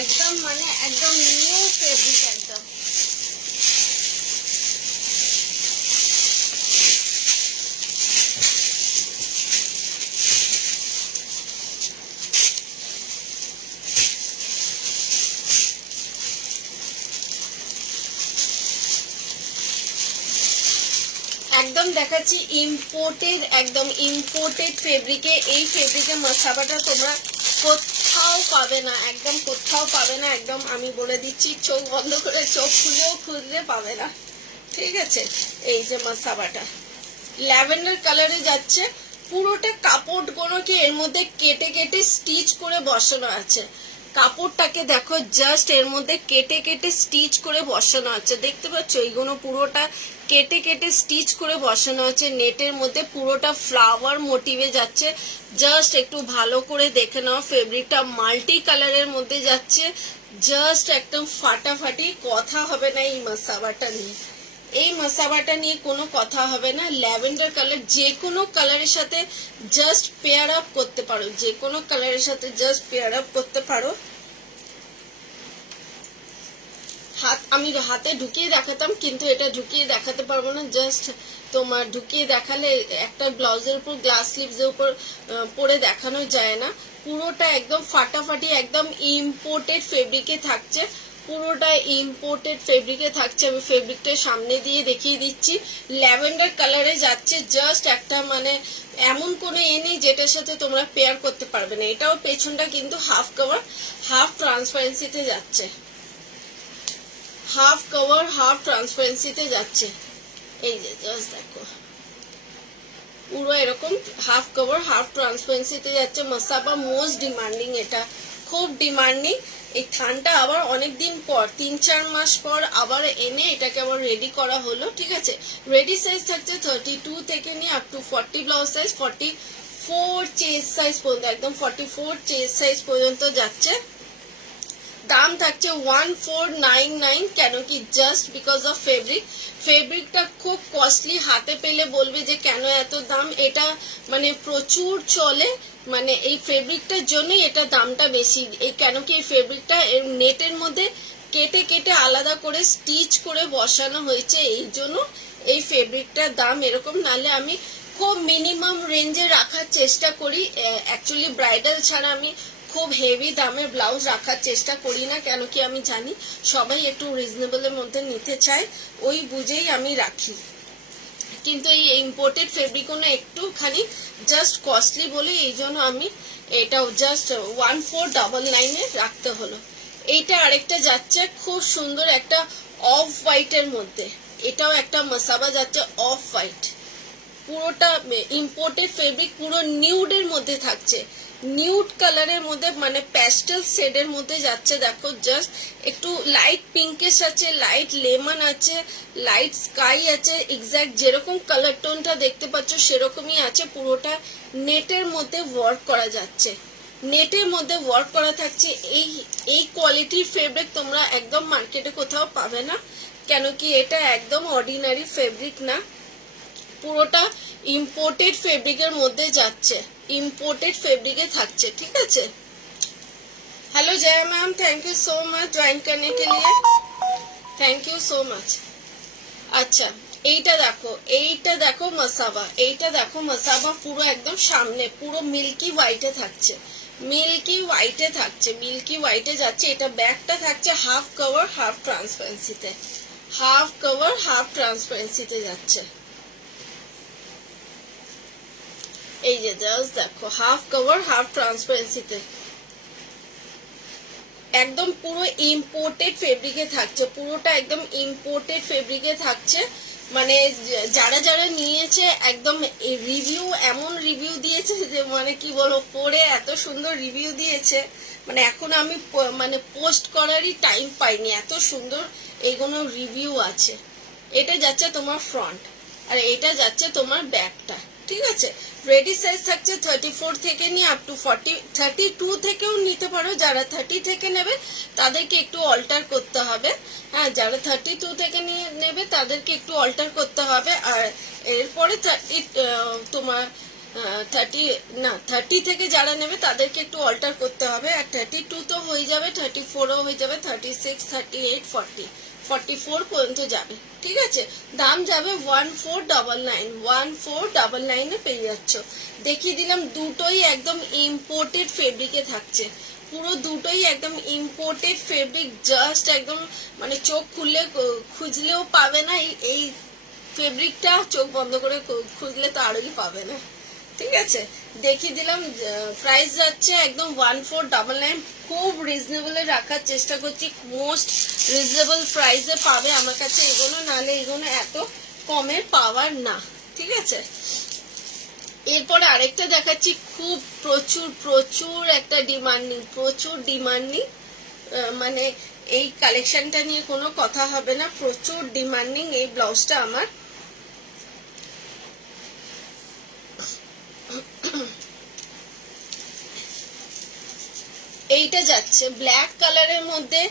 একদম মানে একদম নিউ ফেব্রিক একদম। একদম দেখাচ্ছি ইম্পোর্টেড, একদম ইম্পোর্টেড ফেব্রিকে। এই ফেব্রিকে মাসাবাটা তোমরা কোথাও পাবে না, একদম কোথাও পাবে না, একদম আমি বলে দিচ্ছি, চোখ বন্ধ করে চোখ খুলেও খুঁজলে পাবে না, ঠিক আছে। এই যে মাসাবাটা ল্যাভেন্ডার কালারে যাচ্ছে, পুরোটা কাপড়গুলোকে এর মধ্যে কেটে কেটে স্টিচ করে বসানো আছে। কাপড়টাকে দেখো, জাস্ট এর মধ্যে কেটে কেটে স্টিচ করে বসানো আছে, দেখতে পাচ্ছ এইগুলো পুরোটা কেটে কেটে স্টিচ করে বসানো আছে নেটের মধ্যে। পুরোটা ফ্লাওয়ার মোটিভে যাচ্ছে, জাস্ট একটু ভালো করে দেখে নাও। ফেব্রিকটা মাল্টি কালারের মধ্যে যাচ্ছে, জাস্ট একদম ফাটাফাটি, কথা হবে না এই মাসাবাটা নিয়ে। এই মাসাবাটা নিয়ে কোনো কথা হবে না। ল্যাভেন্ডার কালার যে কোনো কালারের সাথে জাস্ট পেয়ার আপ করতে পারো, যে কোনো কালারের সাথে জাস্ট পেয়ার আপ করতে পারো। আমি হাতে ঢুকিয়ে দেখাতাম, কিন্তু এটা ঢুকিয়ে দেখাতে পারবো না। জাস্ট তোমার ঢুকিয়ে দেখালে একটা ব্লাউজের উপর গ্লাস স্লিভসের উপর পরে দেখানো যায় না। পুরোটা একদম ফাটাফাটি, একদম ইম্পোর্টেড ফেব্রিকে থাকছে, পুরোটা ইম্পোর্টেড ফেব্রিকে থাকছে। আমি ফেব্রিকটা সামনে দিয়ে দেখিয়ে দিচ্ছি। ল্যাভেন্ডার কালারে যাচ্ছে, জাস্ট একটা মানে এমন কোনো নেই যেটার সাথে তোমরা পেয়ার করতে পারবে না। এটাও পেছনটা কিন্তু হাফ কভার হাফ ট্রান্সপারেন্সিতে যাচ্ছে, হাফ কভার হাফ ট্রান্সপারেন্সিতে যাচ্ছে। এই যে জাস্ট দেখো, পুরো এরকম হাফ কভার হাফ ট্রান্সপারেন্সিতে যাচ্ছে। মাসাবা মোস্ট ডিমান্ডিং, এটা খুব ডিমান্ডিং। এই থানটা আবার অনেকদিন পর 3-4 মাস পর আবার এনে এটাকে আবার রেডি করা হলো, ঠিক আছে। রেডি সাইজ থাকছে 32 থেকে নিয়ে up to 40 blouse size, 44 chest size পর্যন্ত, একদম 44 চেস্ট সাইজ পর্যন্ত যাচ্ছে। দাম থাকছে 1499, কেন কি জাস্ট বিকজ অফ ফেব্রিকটা খুব কস্টলি। হাতে পেলে বলবে যে কেন এত দাম, এটা মানে প্রচুর চলে, মানে এই ফেব্রিকটার জন্যই এটা দামটা বেশি। এই কেন কি এই ফেব্রিকটা নেটের মধ্যে কেটে কেটে আলাদা করে স্টিচ করে বসানো হয়েছে, এই জন্য এই ফেব্রিকটার দাম এরকম। নালে আমি খুব মিনিমাম রেঞ্জে রাখার চেষ্টা করি। অ্যাকচুয়ালি ব্রাইডাল ছাড়া আমি খুব হেভি দামের ব্লাউজ রাখার চেষ্টা করি না, কেন কি আমি জানি সবাই একটু রিজনেবলের মধ্যে নিতে চায়, ওই বুঝেই আমি রাখি। কিন্তু এই ইম্পোর্টেড ফেব্রিকগুলো একটুখানি জাস্ট কস্টলি বলে এই জন্য আমি এটাও জাস্ট 1499 রাখতে হলো। এইটা আরেকটা যাচ্ছে খুব সুন্দর একটা অফ হোয়াইটের মধ্যে, এটাও একটা মাসাবা যাচ্ছে অফ হোয়াইট, পুরোটা ইম্পোর্টেড ফেব্রিক, পুরো নিউডের মধ্যে থাকছে। নিউড কালারের মধ্যে মানে প্যাস্টেল শেডের মধ্যে যাচ্ছে। দেখো জাস্ট একটু লাইট পিঙ্কিশ আছে, লাইট লেমন আছে, লাইট স্কাই আছে, এক্স্যাক্ট যেরকম কালার টোনটা দেখতে পাচ্ছ সেরকমই আছে। পুরোটা নেটের মধ্যে ওয়ার্ক করা যাচ্ছে, নেটের মধ্যে ওয়ার্ক করা থাকছে। এই কোয়ালিটির ফেব্রিক তোমরা একদম মার্কেটে কোথাও পাবে না, কেন কি এটা একদম অর্ডিনারি ফেব্রিক না, পুরোটা ইম্পোর্টেড ফেব্রিকের মধ্যে যাচ্ছে, ইম্পোর্টেড ফেব্রিকে থাকছে। ঠিক আছে। Hello Jaya ma'am, thank you so much join करने के लिए, थैंक यू सो मच। আচ্ছা এইটা দেখো, এইটা দেখো মাসাবা, এইটা দেখো মাসাবা পুরো একদম সামনে পুরো মিল্কি হোয়াইটে থাকছে, মিল্কি হোয়াইটে থাকছে, মিল্কি হোয়াইটে যাচ্ছে। এটা ব্যাকটা থাকছে হাফ কভার হাফ ট্রান্সপারেন্সিতে, হাফ কভার হাফ ট্রান্সপারেন্সিতে যাচ্ছে। এই যে জাস্ট দেখো হাফ কভার হাফ ট্রান্সপারেন্সিতে, একদম পুরো ইম্পোর্টেড ফেব্রিকে থাকছে, পুরোটা একদম ইম্পোর্টেড ফেব্রিকে থাকছে। মানে যারা যারা নিয়েছে একদম রিভিউ, এমন রিভিউ দিয়েছে যে মানে কি বলবো, পরে এত সুন্দর রিভিউ দিয়েছে, মানে এখন আমি মানে পোস্ট করারই টাইম পাইনি, এত সুন্দর এইগুলো রিভিউ আছে। এটা যাচ্ছে তোমার ফ্রন্ট, আর এটা যাচ্ছে তোমার ব্যাকটা। ঠিক আছে। রেডি সাইজ থাকছে 34 থেকে নিয়ে আপ টু 40, 32 থেকেও নিতে পারো। যারা 30 থেকে নেবে তাদেরকে একটু অল্টার করতে হবে। হ্যাঁ, যারা 32 থেকে নিয়ে নেবে তাদেরকে একটু অল্টার করতে হবে। আর এরপরে 30 তোমার 30 থেকে যারা নেবে তাদেরকে একটু অল্টার করতে হবে। আর 32 তো হয়ে যাবে, 34ও হয়ে যাবে, 36, 38, 40, 44 পর্যন্ত যাবে। ঠিক আছে। দাম যাবে 1499, 1499 পেয়ে যাচ্ছ। দেখিয়ে দিলাম দুটোই একদম ইম্পোর্টেড ফেব্রিকে থাকছে, পুরো দুটোই একদম ইম্পোর্টেড ফেব্রিক। জাস্ট একদম মানে চোখ খুললে খুঁজলেও পাবে না এই ফেব্রিকটা, চোখ বন্ধ করে খুঁজলে তো আরোই পাবে না। ঠিক আছে। দেখিয়ে দিলাম। প্রাইস যাচ্ছে একদম 1499, খুব রিজনেবলে রাখার চেষ্টা করছি, মোস্ট রিজনেবল প্রাইসে পাবে আমার কাছে এগুলো, নাহলে এগুলো এত কমের পাওয়ার না। ঠিক আছে। এরপরে আরেকটা দেখাচ্ছি, খুব প্রচুর প্রচুর একটা ডিমান্ডিং, প্রচুর ডিমান্ডিং, মানে এই কালেকশনটা নিয়ে কোনো কথা হবে না, প্রচুর ডিমান্ডিং এই ব্লাউজটা আমার। এইটা যাচ্ছে ব্ল্যাক কালারের মধ্যে,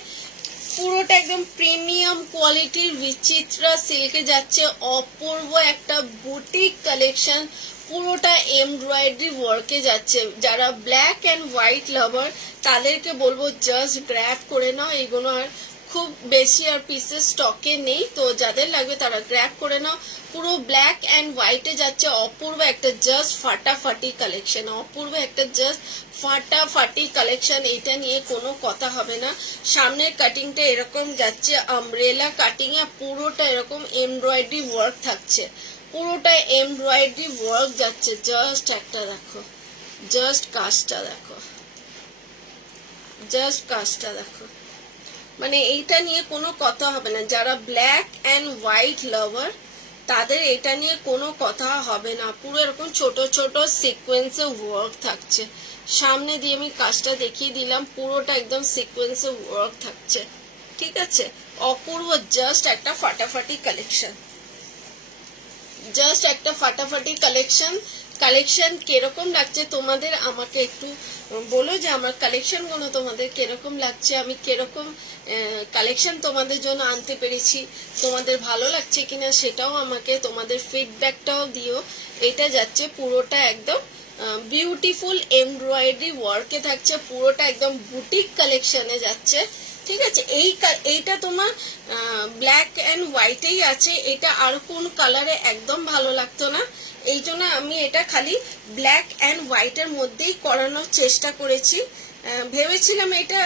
পুরোটা একদম প্রিমিয়াম কোয়ালিটির বিচিত্রা সিল্কে যাচ্ছে, অপূর্ব একটা বুটিক কালেকশন, পুরোটা এমব্রয়ডারি ওয়ার্কে যাচ্ছে। যারা ব্ল্যাক অ্যান্ড হোয়াইট লাভার তাদেরকে বলবো জাস্ট গ্র্যাব করে নাও, এগুলো আর খুব বেশি আর পিসেস স্টকে নেই, তো যাদের লাগবে তারা গ্র্যাব করে নাও। পুরো ব্ল্যাক অ্যান্ড হোয়াইটে যাচ্ছে, অপূর্ব একটা জাস্ট ফাটাফাটি কালেকশন, অপূর্ব একটা জাস্ট ফাটাফাটি কালেকশন, এটা নিয়ে কোনো কথা হবে না। সামনের কাটিংটা এরকম যাচ্ছে আমব্রেলা কাটিং এ, পুরোটা এরকম এমব্রয়ডারি ওয়ার্ক থাকছে, পুরোটা এমব্রয়ডারি ওয়ার্ক যাচ্ছে। জাস্ট একটা দেখো, জাস্ট কাজটা দেখো, জাস্ট কাজটা দেখো, মানে এইটা নিয়ে কোনো কথা হবে না। যারা ব্ল্যাক অ্যান্ড হোয়াইট লাভার তাদের এটা নিয়ে কোনো কথা হবে না। পুরো এরকম ছোট ছোট সিকোয়েন্সে ওয়ার্ক থাকছে। সামনে দিয়ে আমি কাজটা দেখিয়ে দিলাম, পুরোটা একদম সিকোয়েন্সে ওয়ার্ক থাকছে। ঠিক আছে। অপূর্ব জাস্ট একটা ফাটাফাটি কালেকশন, জাস্ট একটা ফাটাফাটি কালেকশন। কালেকশন কিরকম লাগছে তোমাদের আমাকে একটু বলো, যে আমার কালেকশনগুলো তোমাদের কিরকম লাগছে, আমি কিরকম কালেকশন তোমাদের জন্য আনতে পেরেছি, তোমাদের ভালো লাগছে কিনা সেটাও আমাকে, তোমাদের ফিডব্যাকটাও দিও। এটা যাচ্ছে পুরোটা একদম বিউটিফুল এমব্রয়ডারি ওয়ার্কে থাকছে, পুরোটা একদম বুটিক কালেকশনে যাচ্ছে। ঠিক আছে। এইটা তোমার ব্ল্যাক অ্যান্ড হোয়াইটেই আছে, এটা আর কোন কালারে একদম ভালো লাগতো না, এই জন্য আমি এটা খালি ব্ল্যাক অ্যান্ড হোয়াইটের মধ্যেই করানোর চেষ্টা করেছি। ভেবেছিলাম এটা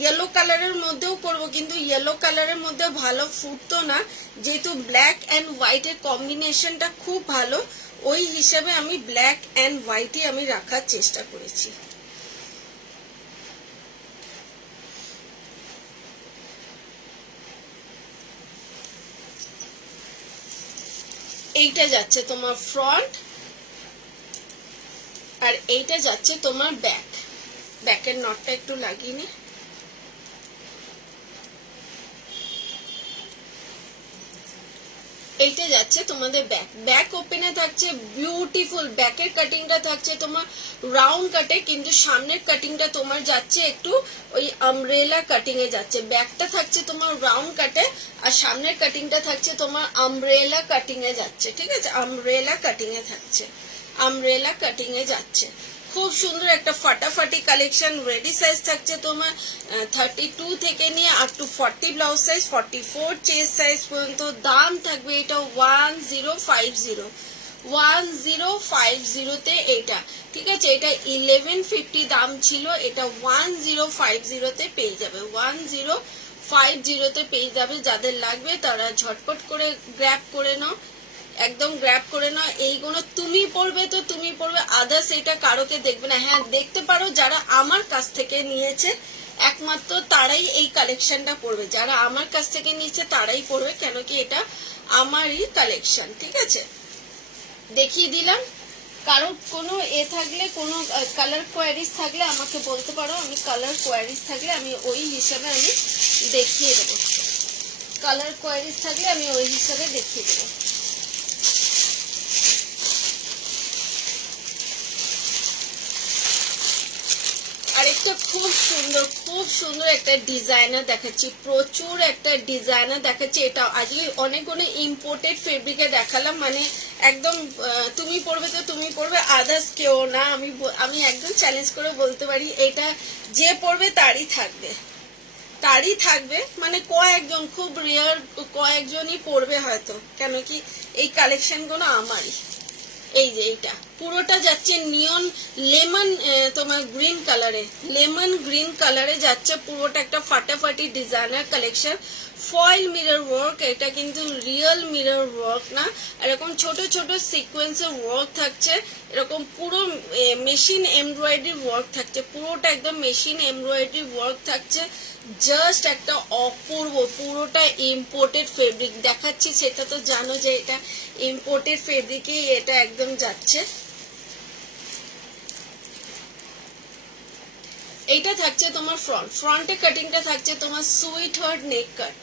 ইয়েলো কালারের মধ্যেও করব, কিন্তু ইয়েলো কালারের মধ্যে ভালো ফুটতো না, যেহেতু ব্ল্যাক অ্যান্ড হোয়াইটের কম্বিনেশনটা খুব ভালো, ওই হিসাবে আমি ব্ল্যাক অ্যান্ড হোয়াইটই আমি রাখার চেষ্টা করেছি। এইটা যাচ্ছে তোমার ফ্রন্ট, আর এইটা যাচ্ছে তোমার ব্যাকের নটটা একটু লাগিয়ে নি। এইটা যাচ্ছে তোমাদের ব্যাক ওপেনে থাকছে বিউটিফুল, ব্যাকের কাটিংটা থাকছে তোমার রাউন্ড কাটে, কিন্তু সামনের কাটিংটা তোমার যাচ্ছে একটু ওই আমব্রেলা কাটিং এ যাচ্ছে। ব্যাকটা থাকছে তোমার রাউন্ড কাটে আর সামনের কাটিংটা থাকছে তোমার আমব্রেলা কাটিং এ যাচ্ছে, ঠিক আছে, আমব্রেলা কাটিং এ থাকছে, আমব্রেলা কাটিং এ যাচ্ছে। খুব সুন্দর একটা ফাটাফাটি কালেকশন। রেডি সাইজ থাকছে তোমার 32 থেকে নিয়ে up to 40 blouse size, 44 chest size পর্যন্ত। দাম থাকবে এটা 1050 তে এইটা, ঠিক আছে। এটা 1150 দাম ছিল, এটা 1050 তে পেয়ে যাবে, 1050 তে পেয়ে যাবে। যাদের লাগবে তারা ঝটপট করে গ্র্যাব করে নাও, একদম গ্র্যাব করে নাও। এইগুলো তুমি পড়বে তো তুমি পড়বে, আদার্স এটা কারোকে দেখবে না। হ্যাঁ দেখতে পারো, যারা আমার কাছ থেকে নিয়েছে একমাত্র তারাই এই কালেকশনটা পড়বে, যারা আমার কাছ থেকে নিয়েছে তারাই পড়বে, কেন কি এটা আমারই কালেকশন, ঠিক আছে। দেখিয়ে দিলাম। কারো কোনো থাকলে, কোনো কালার কোয়ারিজ থাকলে আমাকে বলতে পারো, আমি কালার কোয়ারিজ থাকলে আমি ওই হিসাবে আমি দেখিয়ে দেবো, কালার কোয়ারিজ থাকলে আমি ওই হিসাবে দেখিয়ে দেবো। আরেকটা খুব সুন্দর একটা ডিজাইনার দেখাচ্ছি, প্রচুর একটা ডিজাইনার দেখাচ্ছি। এটা আজকে অনেকগুলো ইম্পোর্টেড ফেব্রিকে দেখালাম, মানে একদম তুমি পরবে তো তুমি পরবে, আদার্স কেউ না। আমি একদম চ্যালেঞ্জ করে বলতে পারি এটা যে পরবে তারই থাকবে, মানে কয়েকজন, খুব রেয়ার কয়েকজনই পরবে হয়তো, কেন কি এই কালেকশনগুলো আমারই। এই যে এইটা পুরোটা যাচ্ছে নিয়ন লেমন তোমার গ্রিন কালারে, লেমন গ্রিন কালারে যাচ্ছে পুরোটা, একটা ফাটাফাটি designer collection. Foil mirror work, এটা কিন্তু রিয়েল মিরর ওয়ার্ক না, এরকম ছোট ছোট সিকোয়েন্সের ওয়ার্ক থাকছে, এরকম পুরো মেশিন এমব্রয়ডারি ওয়ার্ক থাকছে, পুরোটা একদম মেশিন এমব্রয়ডারি ওয়ার্ক থাকছে। জাস্ট একটা অপূর্ব, পুরোটা ইম্পোর্টেড ফেব্রিক দেখাচ্ছি, সেটা তো জানো যে এটা ইম্পোর্টেড ফেব্রিকই এটা একদম যাচ্ছে। এইটা থাকছে তোমার ফ্রন্টে কাটিংটা থাকছে তোমার সুইট হার্ট নেক কাট,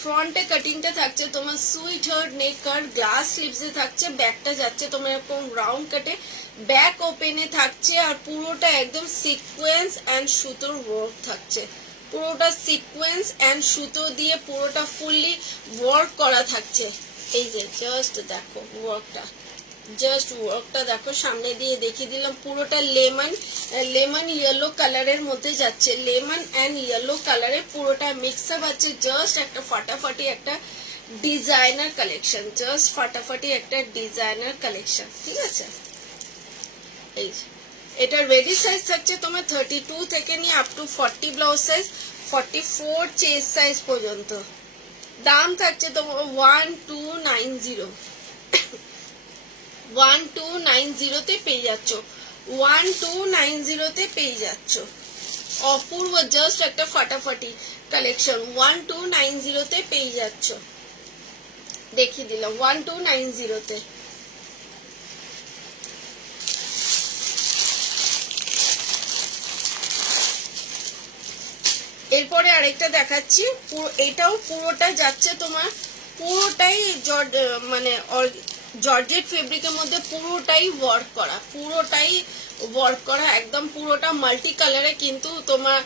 ফ্রন্টে কাটিংটা থাকছে তোমার সুইট হার্ট নেক কাট, গ্লাস স্লিভসে থাকছে। ব্যাকটা যাচ্ছে তোমার এরকম রাউন্ড কাটে, ব্যাক ওপেনে থাকছে, আর পুরোটা একদম সিকোয়েন্স অ্যান্ড সুতোর ওয়ার্ক থাকছে, পুরোটা সিকোয়েন্স অ্যান্ড সুতো দিয়ে পুরোটা ফুললি ওয়ার্ক করা থাকছে। এই যে জাস্ট দেখো ওয়ার্কটা দেখো, সামনে দিয়ে দেখিয়ে দিলাম। পুরোটা লেমন ইয়েলো কালারের মধ্যে যাচ্ছে, লেমন অ্যান্ড ইয়েলো কালারে পুরোটা মিক্স আপ আছে। জাস্ট একটা ফাটাফাটি একটা ডিজাইনার কালেকশন, জাস্ট ফাটাফাটি একটা ডিজাইনার কালেকশন, ঠিক আছে। এই এটা রেডি সাইজ থাকছে তোমার 32 থেকে নিয়ে up to 40 blouse size, 44 chest size পর্যন্ত। দাম থাকছে তোমার 1290 তে পেয়ে যাচ্ছ, 1290 তে পেয়ে যাচ্ছ। অপূর্ব, জাস্ট একটা ফাটাফাটি কালেকশন, 1290 তে পেয়ে যাচ্ছ। দেখিয়ে দিলাম 1290 তে। এরপরে আরেকটা দেখাচ্ছি, এটাও পুরোটা যাচ্ছে তোমার, পুরোটাই মানে জর্জেট ফেব্রিকের মধ্যে পুরোটাই ওয়ার্ক করা, একদম পুরোটা মাল্টি কালারে, কিন্তু তোমার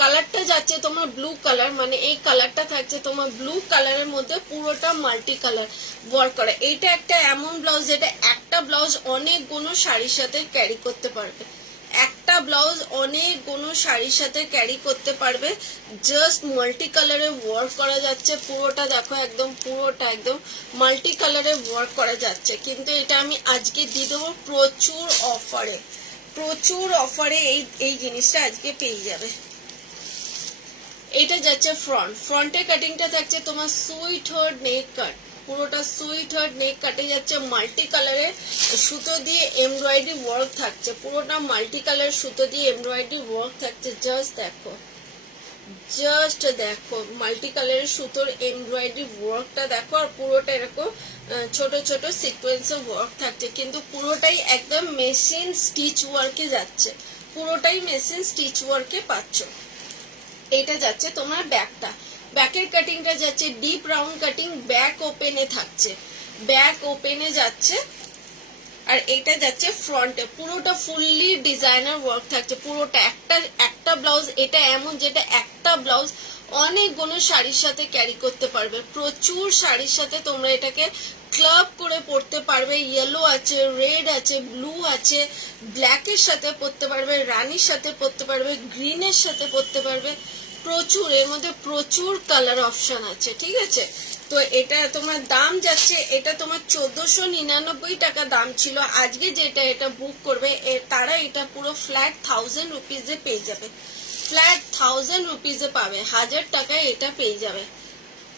কালারটা যাচ্ছে তোমার ব্লু কালার, মানে এই কালারটা থাকছে তোমার ব্লু কালারের মধ্যে পুরোটা মাল্টি কালার ওয়ার্ক করা। এইটা একটা এমন ব্লাউজ যেটা একটা ব্লাউজ অনেকগুলো শাড়ির সাথে ক্যারি করতে পারবে, একটা ব্লাউজ অনেকগুলো শাড়ির সাথে ক্যারি করতে পারবে। জাস্ট মাল্টি কালারে ওয়ার্ক করা যাচ্ছে, পুরোটা দেখো একদম, পুরোটা একদম মাল্টি কালারে ওয়ার্ক করা যাচ্ছে। কিন্তু এটা আমি আজকে দিয়ে দেবো প্রচুর অফারে, এই জিনিসটা আজকে পেয়ে যাবে। এটা যাচ্ছে ফ্রন্টে কাটিংটা থাকছে তোমার সুইট হার্ট নেক কাট, পুরোটা সুইট হার্ট নেক কাটে যাচ্ছে, মাল্টি কালারের সুতো দিয়ে এমব্রয়ডারি ওয়ার্ক থাকছে, পুরোটা মাল্টি কালার সুতো দিয়ে এমব্রয়ডারি ওয়ার্ক থাকছে। জাস্ট দেখো মাল্টি কালারের সুতোর এমব্রয়ডারি ওয়ার্কটা দেখো, আর পুরোটা এরকম ছোট ছোট সিকোয়েন্সের ওয়ার্ক থাকছে, কিন্তু পুরোটাই একদম মেশিন স্টিচ ওয়ার্কে যাচ্ছে, পুরোটাই মেশিন স্টিচ ওয়ার্কে পাচ্ছ। এটা যাচ্ছে তোমার ব্যাকটা, ব্যাকের কাটিংটা যাচ্ছে ডিপ রাউন্ড কাটিং, ব্যাক ওপেনে থাকছে, ব্যাক ওপেনে যাচ্ছে। আর এটা যাচ্ছে ফ্রন্টে, পুরোটা ফুললি ডিজাইনার ওয়ার্ক থাকছে, পুরোটা একটা ব্লাউজ। এটা এমন যেটা একটা ব্লাউজ অনেকগুলো শাড়ির সাথে ক্যারি করতে পারবে, প্রচুর শাড়ির সাথে তোমরা এটাকে ক্লাব করে পরতে পারবে। ইয়েলো আছে, রেড আছে, ব্লু আছে, ব্ল্যাকের সাথে পরতে পারবে, রানির সাথে পরতে পারবে, গ্রিনের সাথে পরতে পারবে, প্রচুর এর মধ্যে প্রচুর কালার অপশন আছে। ঠিক আছে, তো এটা তোমার দাম যাচ্ছে, এটা তোমার 1499 টাকা দাম ছিল। আজকে যেটা এটা বুক করবে তারা এটা পুরো ফ্ল্যাট 1000 রুপিজে পেয়ে যাবে, ফ্ল্যাট 1000 রুপিজে পাবে, 1000 টাকায় এটা পেয়ে যাবে।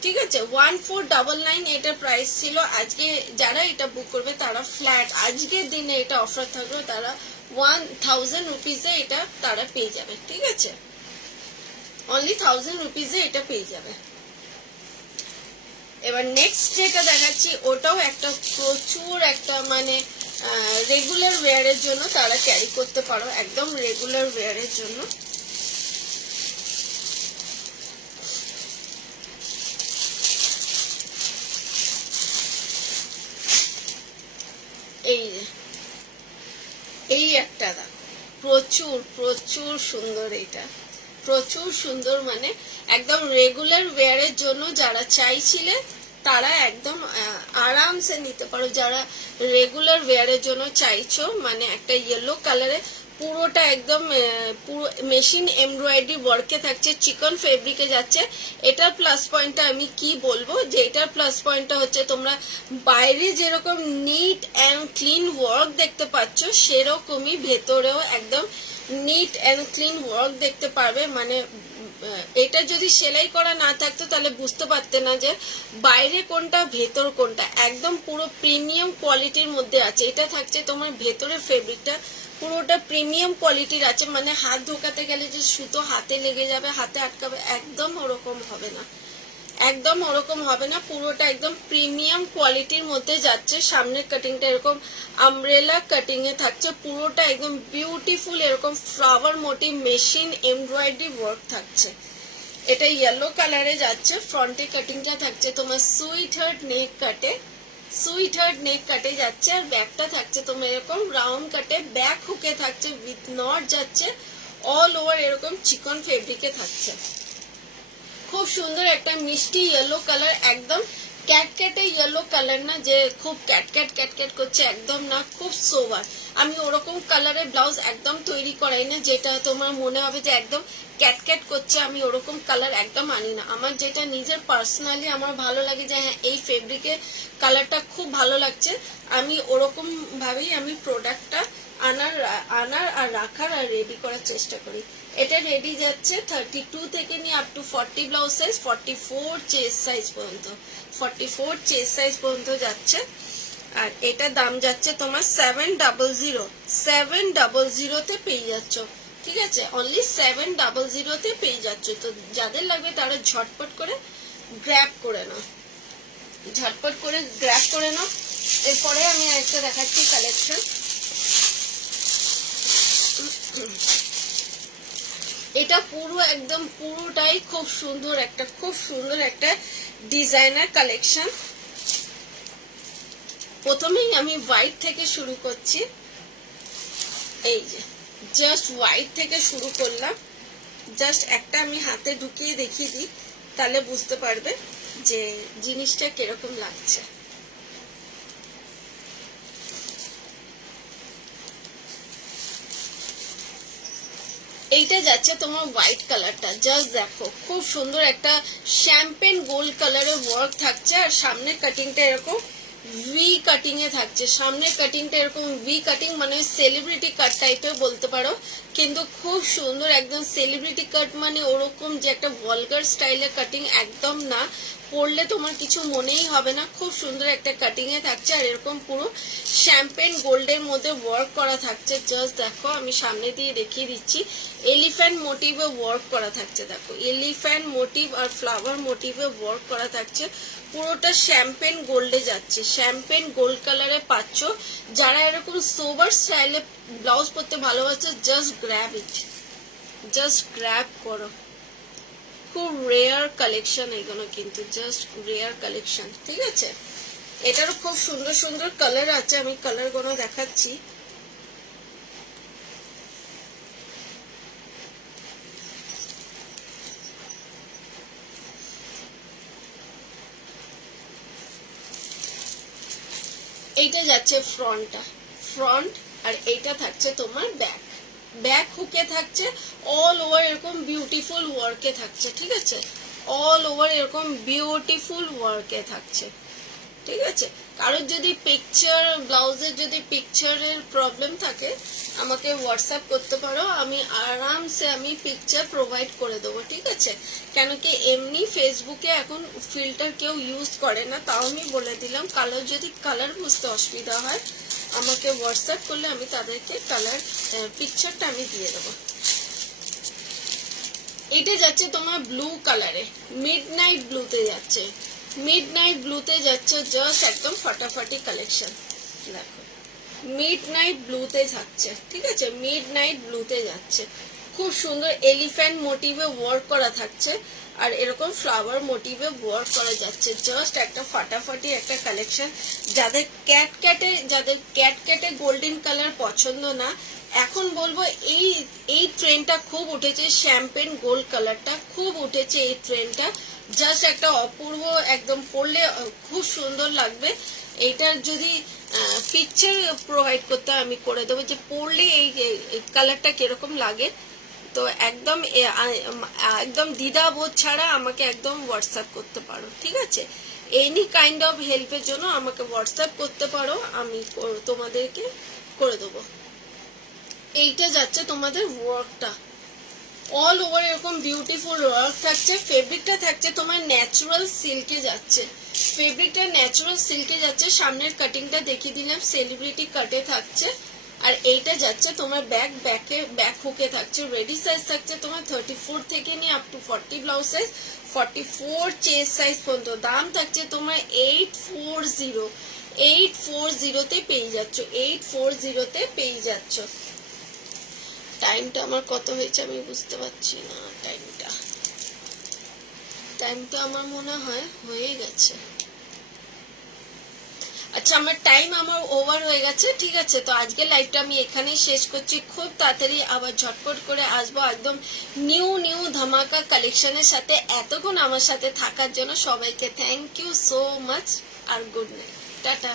ঠিক আছে, 1499 এটা প্রাইস ছিল। আজকে যারা এটা বুক করবে তারা ফ্ল্যাট, আজকের দিনে এটা অফার থাকবে, তারা 1000 রুপিজে এটা তারা পেয়ে যাবে। ঠিক আছে, অনলি 1000 রুপিজে এটা পেয়ে যাবে। এবার নেক্সট যেটা দেখাচ্ছি ওটাও একটা প্রচুর একটা মানে রেগুলার ওয়্যারের জন্য তারা ক্যারি করতে পারো, একদম রেগুলার ওয়্যারের জন্য। এই একটা দেখো, প্রচুর প্রচুর সুন্দর, এটা প্রচুর সুন্দর, মানে একদম রেগুলার ওয়্যারের জন্য যারা চাইছিলে তারা একদম আরামসে নিতে পারো। যারা রেগুলার ওয়্যারের জন্য চাইছো, মানে একটা ইয়েলো কালারে পুরোটা একদম পুরো মেশিন এমব্রয়ডারি ওয়ার্কে থাকছে, চিকন ফেব্রিকে যাচ্ছে। এটার প্লাস পয়েন্টটা আমি কি বলবো, যে এটার প্লাস পয়েন্টটা হচ্ছে তোমরা বাইরে যেরকম নিট অ্যান্ড ক্লিন ওয়ার্ক দেখতে পাচ্ছ, সেরকমই ভেতরেও একদম নিট অ্যান্ড ক্লিন ওয়ার্ক দেখতে পারবে। মানে এটা যদি সেলাই করা না থাকতো তাহলে বুঝতে পারতে না যে বাইরে কোনটা ভেতর কোনটা, একদম পুরো প্রিমিয়াম কোয়ালিটির মধ্যে আছে। এটা থাকছে তোমার ভেতরের ফেব্রিকটা পুরোটা প্রিমিয়াম কোয়ালিটির আছে, মানে হাত ঢোকাতে গেলে যে সুতো হাতে লেগে যাবে, হাতে আটকাবে, একদম ওরকম হবে না, একদম ওরকম হবে না। পুরোটা একদম প্রিমিয়াম কোয়ালিটির মধ্যে যাচ্ছে। সামনের কাটিংটা এরকম আমব্রেলা কাটিং এ থাকছে, পুরোটা একদম বিউটিফুল এরকম flower motive machine embroidery work থাকছে। এটা ইয়েলো কালারে যাচ্ছে। ফ্রন্টে কাটিংটা থাকছে তোমার সুইট হার্ট নেক কাটে, সুইট হার্ট নেক কাটে যাচ্ছে। আর ব্যাকটা থাকছে তোমার এরকম রাউন্ড কাটে, ব্যাক হুকে থাকছে, উইথ নট যাচ্ছে, অল ওভার এরকম চিকন ফেব্রিকে থাকছে। খুব সুন্দর একটা মিষ্টি ইয়েলো কালার, একদম ক্যাটক্যাটে ইয়েলো কালার না যে খুব ক্যাটক্যাট করছে, একদম না, খুব সোবার। আমি ওরকম কালারের ব্লাউজ একদম তৈরি করাই না যেটা তোমার মনে হবে যে একদম ক্যাটক্যাট করছে, আমি ওরকম কালার একদম আনি না। আমার যেটা নিজের পার্সোনালি আমার ভালো লাগে যে হ্যাঁ এই ফেব্রিকের কালারটা খুব ভালো লাগছে, আমি ওরকম ভাবেই আমি প্রোডাক্টটা আনার আর রাখার আর রেডি করার চেষ্টা করি। এটা রেডি যাচ্ছে 32 থেকে নিয়ে up to 40 blouse size, 44 chest size পর্যন্ত, 44 চেস্ট সাইজ পর্যন্ত যাচ্ছে। আর এটা দাম যাচ্ছে তোমার 700 তে পেয়ে যাচ্ছ। ঠিক আছে, অনলি 700 পেয়ে যাচ্ছ। তো যাদের লাগবে তারা ঝটপট করে গ্র্যাব করে নাও, ঝটপট করে গ্র্যাব করে নাও। এরপরে আমি একটা দেখাচ্ছি কালেকশন। এটা পুরো একদম পুরোটাই খুব সুন্দর একটা ডিজাইনার কালেকশন। প্রথমেই আমি হোয়াইট থেকে শুরু করছি। এই যে জাস্ট হোয়াইট থেকে শুরু করলাম, জাস্ট একটা আমি হাতে ঢুকিয়ে দেখিয়ে দিই, তাহলে বুঝতে পারবে যে জিনিসটা কিরকম লাগছে। এইটা যাচ্ছে তোমার হোয়াইট কালারটা, জাস্ট দেখো খুব সুন্দর একটা শ্যাম্পেন গোল্ড কালারের ওয়ার্ক থাকছে। আর সামনের কাটিংটা এরকম ভি কাটিং এ থাকছে, সামনের কাটিংটা এরকম ভি কাটিং, মানে সেলিব্রিটি কাট টাইপের বলতে পারো, কিন্তু খুব সুন্দর একদম সেলিব্রিটি কাট, মানে ওরকম যে একটা ভলগার স্টাইলের কাটিং একদম না, পরলে তোমার কিছু মনেই হবে না। খুব সুন্দর একটা কাটিং এ থাকছে। আর এরকম পুরো শ্যাম্পেন গোল্ডের মধ্যে ওয়ার্ক করা থাকছে, জাস্ট দেখো আমি সামনে দিয়ে দেখিয়ে দিচ্ছি। এলিফ্যান্ট মোটিভে ওয়ার্ক করা থাকছে, দেখো এলিফ্যান্ট মোটিভ আর ফ্লাওয়ার মোটিভে ওয়ার্ক করা থাকছে। পুরোটা শ্যাম্পেন গোল্ডে যাচ্ছে, শ্যাম্পেন গোল্ড কালারে পাচ্ছ। যারা এরকম সোবার স্টাইলে ব্লাউজ পরতে ভালোবাসো, জাস্ট গ্র্যাব ইট, জাস্ট গ্র্যাব করো। খুব রেয়ার কালেকশন এগুলো, কিন্তু জাস্ট রেয়ার কালেকশন, ঠিক আছে। এটারও খুব সুন্দর সুন্দর কালার আছে, আমি কালারগুলো দেখাচ্ছি। এইটা যাচ্ছে ফ্রন্টটা, ফ্রন্ট, আর এইটা থাকছে তোমার ব্যাক। ব্যাক হুকে থাকছে, অল ওভার এরকম বিউটিফুল ওয়ার্কে থাকছে, ঠিক আছে। অল ওভার এরকম বিউটিফুল ওয়ার্কে থাকছে, ঠিক আছে। কারোর যদি পিকচার, ব্লাউজের যদি পিকচারের প্রবলেম থাকে আমাকে হোয়াটসঅ্যাপ করতে পারো, আমি আরামসে আমি পিকচার প্রোভাইড করে দেবো, ঠিক আছে। কেন কি এমনি ফেসবুকে এখন ফিল্টার কেউ ইউজ করে না, তাও আমি বলে দিলাম। কালার যদি কালার বুঝতে অসুবিধা হয় আমাকে হোয়াটসঅ্যাপ করলে আমি তাদেরকে কালার পিকচারটা আমি দিয়ে দেবো। এটা যাচ্ছে তোমার ব্লু কালারে, মিড নাইট ব্লুতে যাচ্ছে, মিড নাইট ব্লুতে যাচ্ছে, জাস্ট একদম ফাটাফাটি কালেকশন। দেখো মিড নাইট ব্লুতে থাকছে, ঠিক আছে, মিড নাইট ব্লুতে যাচ্ছে। খুব সুন্দর এলিফ্যান্ট মোটিভে ওয়ার্ক করা থাকছে, আর এরকম ফ্লাওয়ার মোটিভে ওয়ার্ক করা যাচ্ছে, জাস্ট একটা ফাটাফাটি একটা কালেকশন। যাদের ক্যাট ক্যাটে গোল্ডেন কালার পছন্দ না, এখন বলবো এই ট্রেন্ডটা খুব উঠেছে, শ্যাম্পেন গোল্ড কালারটা খুব উঠেছে এই ট্রেন্ডটা। জাস্ট একটা অপূর্ব, একদম পরলে খুব সুন্দর লাগবে। এইটার যদি পিকচার প্রোভাইড করতে আমি করে দেবো, যে পরলে এই কালারটা কিরকম লাগে। তো একদম একদম দ্বিধাবোধ ছাড়া আমাকে একদম হোয়াটসঅ্যাপ করতে পারো, ঠিক আছে। এনি কাইন্ড অফ হেল্পের জন্য আমাকে হোয়াটসঅ্যাপ করতে পারো, আমি তোমাদেরকে করে দেবো। এইটা যাচ্ছে তোমাদের ওয়ার্কটা, অল ওভার এরকম বিউটিফুল ওয়ার্ক থাকছে। ফেব্রিকটা থাকছে তোমার ন্যাচারাল সিল্কে যাচ্ছে, ফেব্রিকটা ন্যাচারাল সিল্কে যাচ্ছে। সামনের কাটিংটা দেখিয়ে দিলাম, সেলিব্রিটি কাটে থাকছে। আর এইটা যাচ্ছে তোমার ব্যাক হুকে থাকছে। রেডি সাইজ থাকছে তোমার 34 থেকে নিয়ে up to 40 blouse size, 44 chest size পর্যন্ত। দাম থাকছে তোমার 840তে পেয়ে যাচ্ছ, 840তে পেয়ে যাচ্ছ। টাইমটা আমার কত হয়েছে আমি বুঝতে পারছি না, টাইমটা আমার মনে হয় হয়ে গেছে। আচ্ছা, আমার টাইম আমার ওভার হয়ে গেছে, ঠিক আছে। তো আজকের লাইভটা আমি এখানেই শেষ করছি। খুব তাড়াতাড়ি আবার ঝটপট করে আসবো একদম নিউ ধামাকা কালেকশনের সাথে। এতক্ষণ আমার সাথে থাকার জন্য সবাইকে থ্যাংক ইউ সো মাচ, আর গুড নাইট, টাটা।